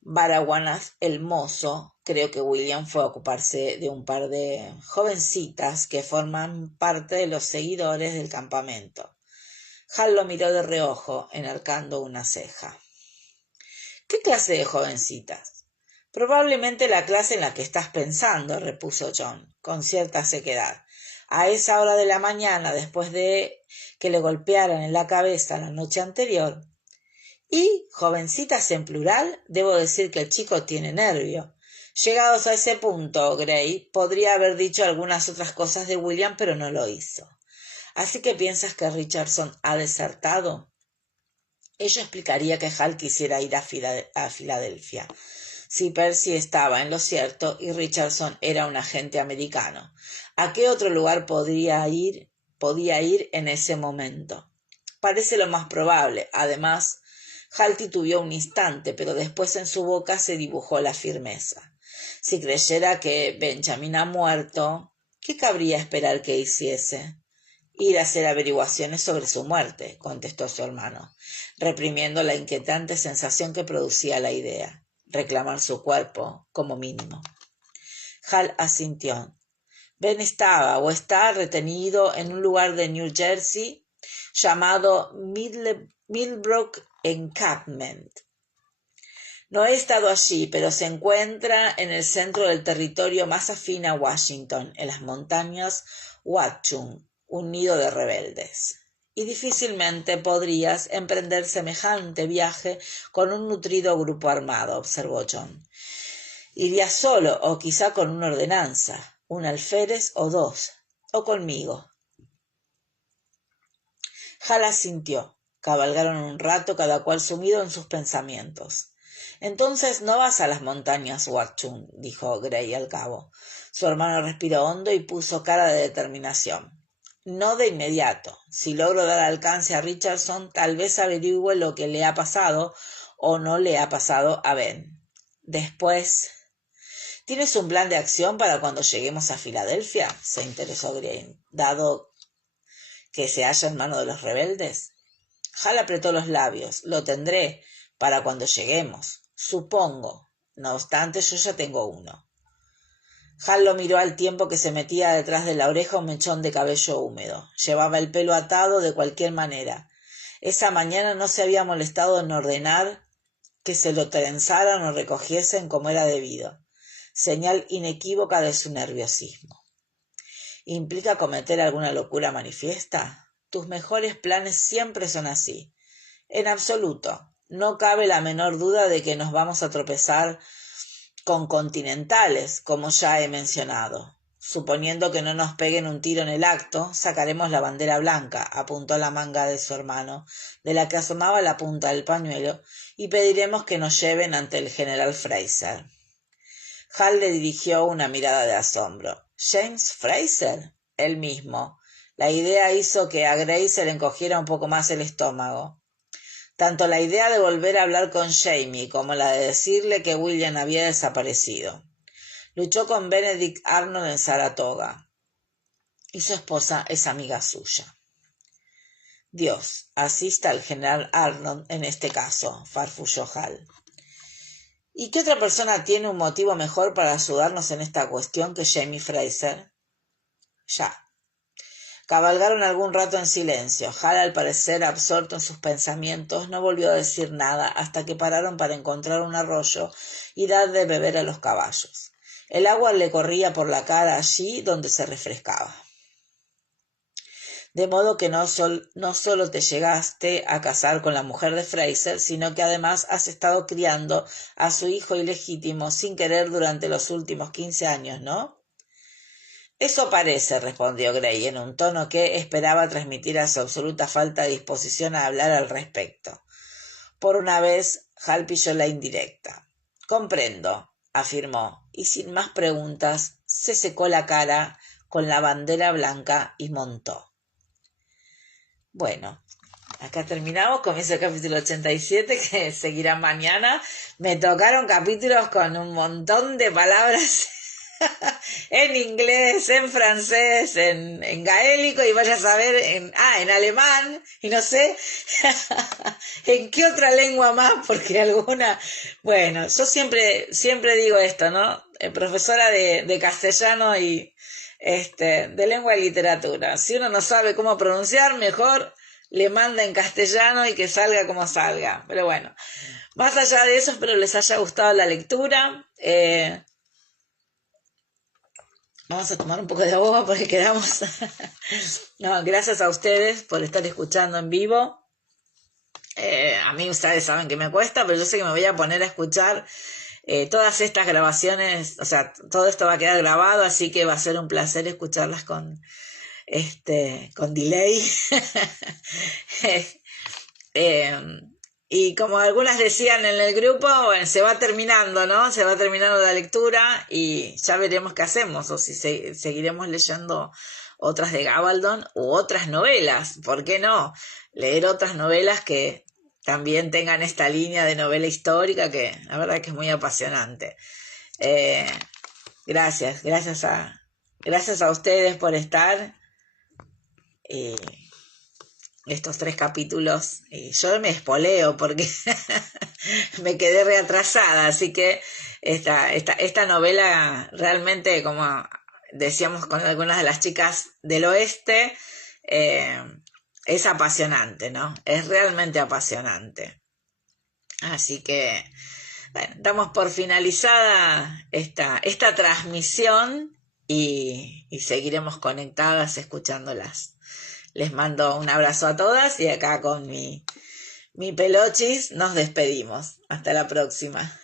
Baragwanath, el mozo, creo que William fue a ocuparse de un par de jovencitas que forman parte de los seguidores del campamento. Hal lo miró de reojo, enarcando una ceja. ¿Qué clase de jovencitas? Probablemente la clase en la que estás pensando, repuso John, con cierta sequedad. A esa hora de la mañana, después de que le golpearan en la cabeza la noche anterior. Y, jovencitas en plural, debo decir que el chico tiene nervio. Llegados a ese punto, Gray podría haber dicho algunas otras cosas de William, pero no lo hizo. ¿Así que piensas que Richardson ha desertado? Ello explicaría que Hal quisiera ir a Filadelfia. Si Percy estaba en lo cierto y Richardson era un agente americano, ¿a qué otro lugar podía ir en ese momento? Parece lo más probable. Además, Hal titubeó un instante, pero después en su boca se dibujó la firmeza. Si creyera que Benjamin ha muerto, ¿qué cabría esperar que hiciese? Ir a hacer averiguaciones sobre su muerte, contestó su hermano, reprimiendo la inquietante sensación que producía la idea. Reclamar su cuerpo, como mínimo. Hal asintió. Ben estaba o está retenido en un lugar de New Jersey llamado Millbrook Encampment. No he estado allí, pero se encuentra en el centro del territorio más afín a Washington, en las montañas Watchung, un nido de rebeldes. Y difícilmente podrías emprender semejante viaje con un nutrido grupo armado, observó John. Irías solo o quizá con una ordenanza, un alférez o dos, o conmigo. Hal asintió. Cabalgaron un rato, cada cual sumido en sus pensamientos. Entonces no vas a las montañas Watchung, dijo Gray al cabo. Su hermano respiró hondo y puso cara de determinación. No de inmediato. Si logro dar alcance a Richardson, tal vez averigüe lo que le ha pasado o no le ha pasado a Ben. Después... ¿Tienes un plan de acción para cuando lleguemos a Filadelfia? Se interesó Gray, dado que se halla en manos de los rebeldes. Hal apretó los labios. Lo tendré para cuando lleguemos. Supongo. No obstante, yo ya tengo uno. Hal lo miró al tiempo que se metía detrás de la oreja un mechón de cabello húmedo. Llevaba el pelo atado de cualquier manera. Esa mañana no se había molestado en ordenar que se lo trenzaran o recogiesen como era debido. Señal inequívoca de su nerviosismo. ¿Implica cometer alguna locura manifiesta? Tus mejores planes siempre son así. En absoluto. No cabe la menor duda de que nos vamos a tropezar con continentales, como ya he mencionado. Suponiendo que no nos peguen un tiro en el acto, sacaremos la bandera blanca, apuntó la manga de su hermano, de la que asomaba la punta del pañuelo, y pediremos que nos lleven ante el general Fraser. Hal le dirigió una mirada de asombro. ¿James Fraser? Él mismo. La idea hizo que a Gray se le encogiera un poco más el estómago. Tanto la idea de volver a hablar con Jamie como la de decirle que William había desaparecido. Luchó con Benedict Arnold en Saratoga, y su esposa es amiga suya. Dios asista al general Arnold en este caso, farfulló Hal. ¿Y qué otra persona tiene un motivo mejor para ayudarnos en esta cuestión que Jamie Fraser? Ya. Cabalgaron algún rato en silencio. Hal, al parecer absorto en sus pensamientos, no volvió a decir nada hasta que pararon para encontrar un arroyo y dar de beber a los caballos. El agua le corría por la cara allí donde se refrescaba. De modo que no solo te llegaste a casar con la mujer de Fraser, sino que además has estado criando a su hijo ilegítimo sin querer durante los últimos 15 años, ¿no? Eso parece, respondió Gray en un tono que esperaba transmitir a su absoluta falta de disposición a hablar al respecto. Por una vez, Hal pilló la indirecta. Comprendo, afirmó, y sin más preguntas, se secó la cara con la bandera blanca y montó. Bueno, acá terminamos, comienza el capítulo 87, que seguirá mañana. Me tocaron capítulos con un montón de palabras en inglés, en francés, en gaélico, y vaya a saber en alemán, y no sé en qué otra lengua más, porque alguna, bueno, yo siempre digo esto, ¿no? Profesora de castellano y de lengua y literatura. Si uno no sabe cómo pronunciar, mejor le manda en castellano y que salga como salga. Pero bueno, más allá de eso, espero les haya gustado la lectura. Vamos a tomar un poco de agua porque quedamos... No, gracias a ustedes por estar escuchando en vivo. A mí ustedes saben que me cuesta, pero yo sé que me voy a poner a escuchar todas estas grabaciones. O sea, todo esto va a quedar grabado, así que va a ser un placer escucharlas con delay. Y como algunas decían en el grupo, bueno, se va terminando, ¿no? Se va terminando la lectura y ya veremos qué hacemos, o si seguiremos leyendo otras de Gabaldon u otras novelas, ¿por qué no? Leer otras novelas que también tengan esta línea de novela histórica que la verdad que es muy apasionante. Gracias a ustedes por estar. Estos 3 capítulos, y yo me espoleo porque me quedé reatrasada, así que esta novela realmente, como decíamos con algunas de las chicas del oeste, es apasionante, ¿no? Es realmente apasionante. Así que, bueno, damos por finalizada esta transmisión y seguiremos conectadas escuchándolas. Les mando un abrazo a todas y acá con mi pelochis nos despedimos. Hasta la próxima.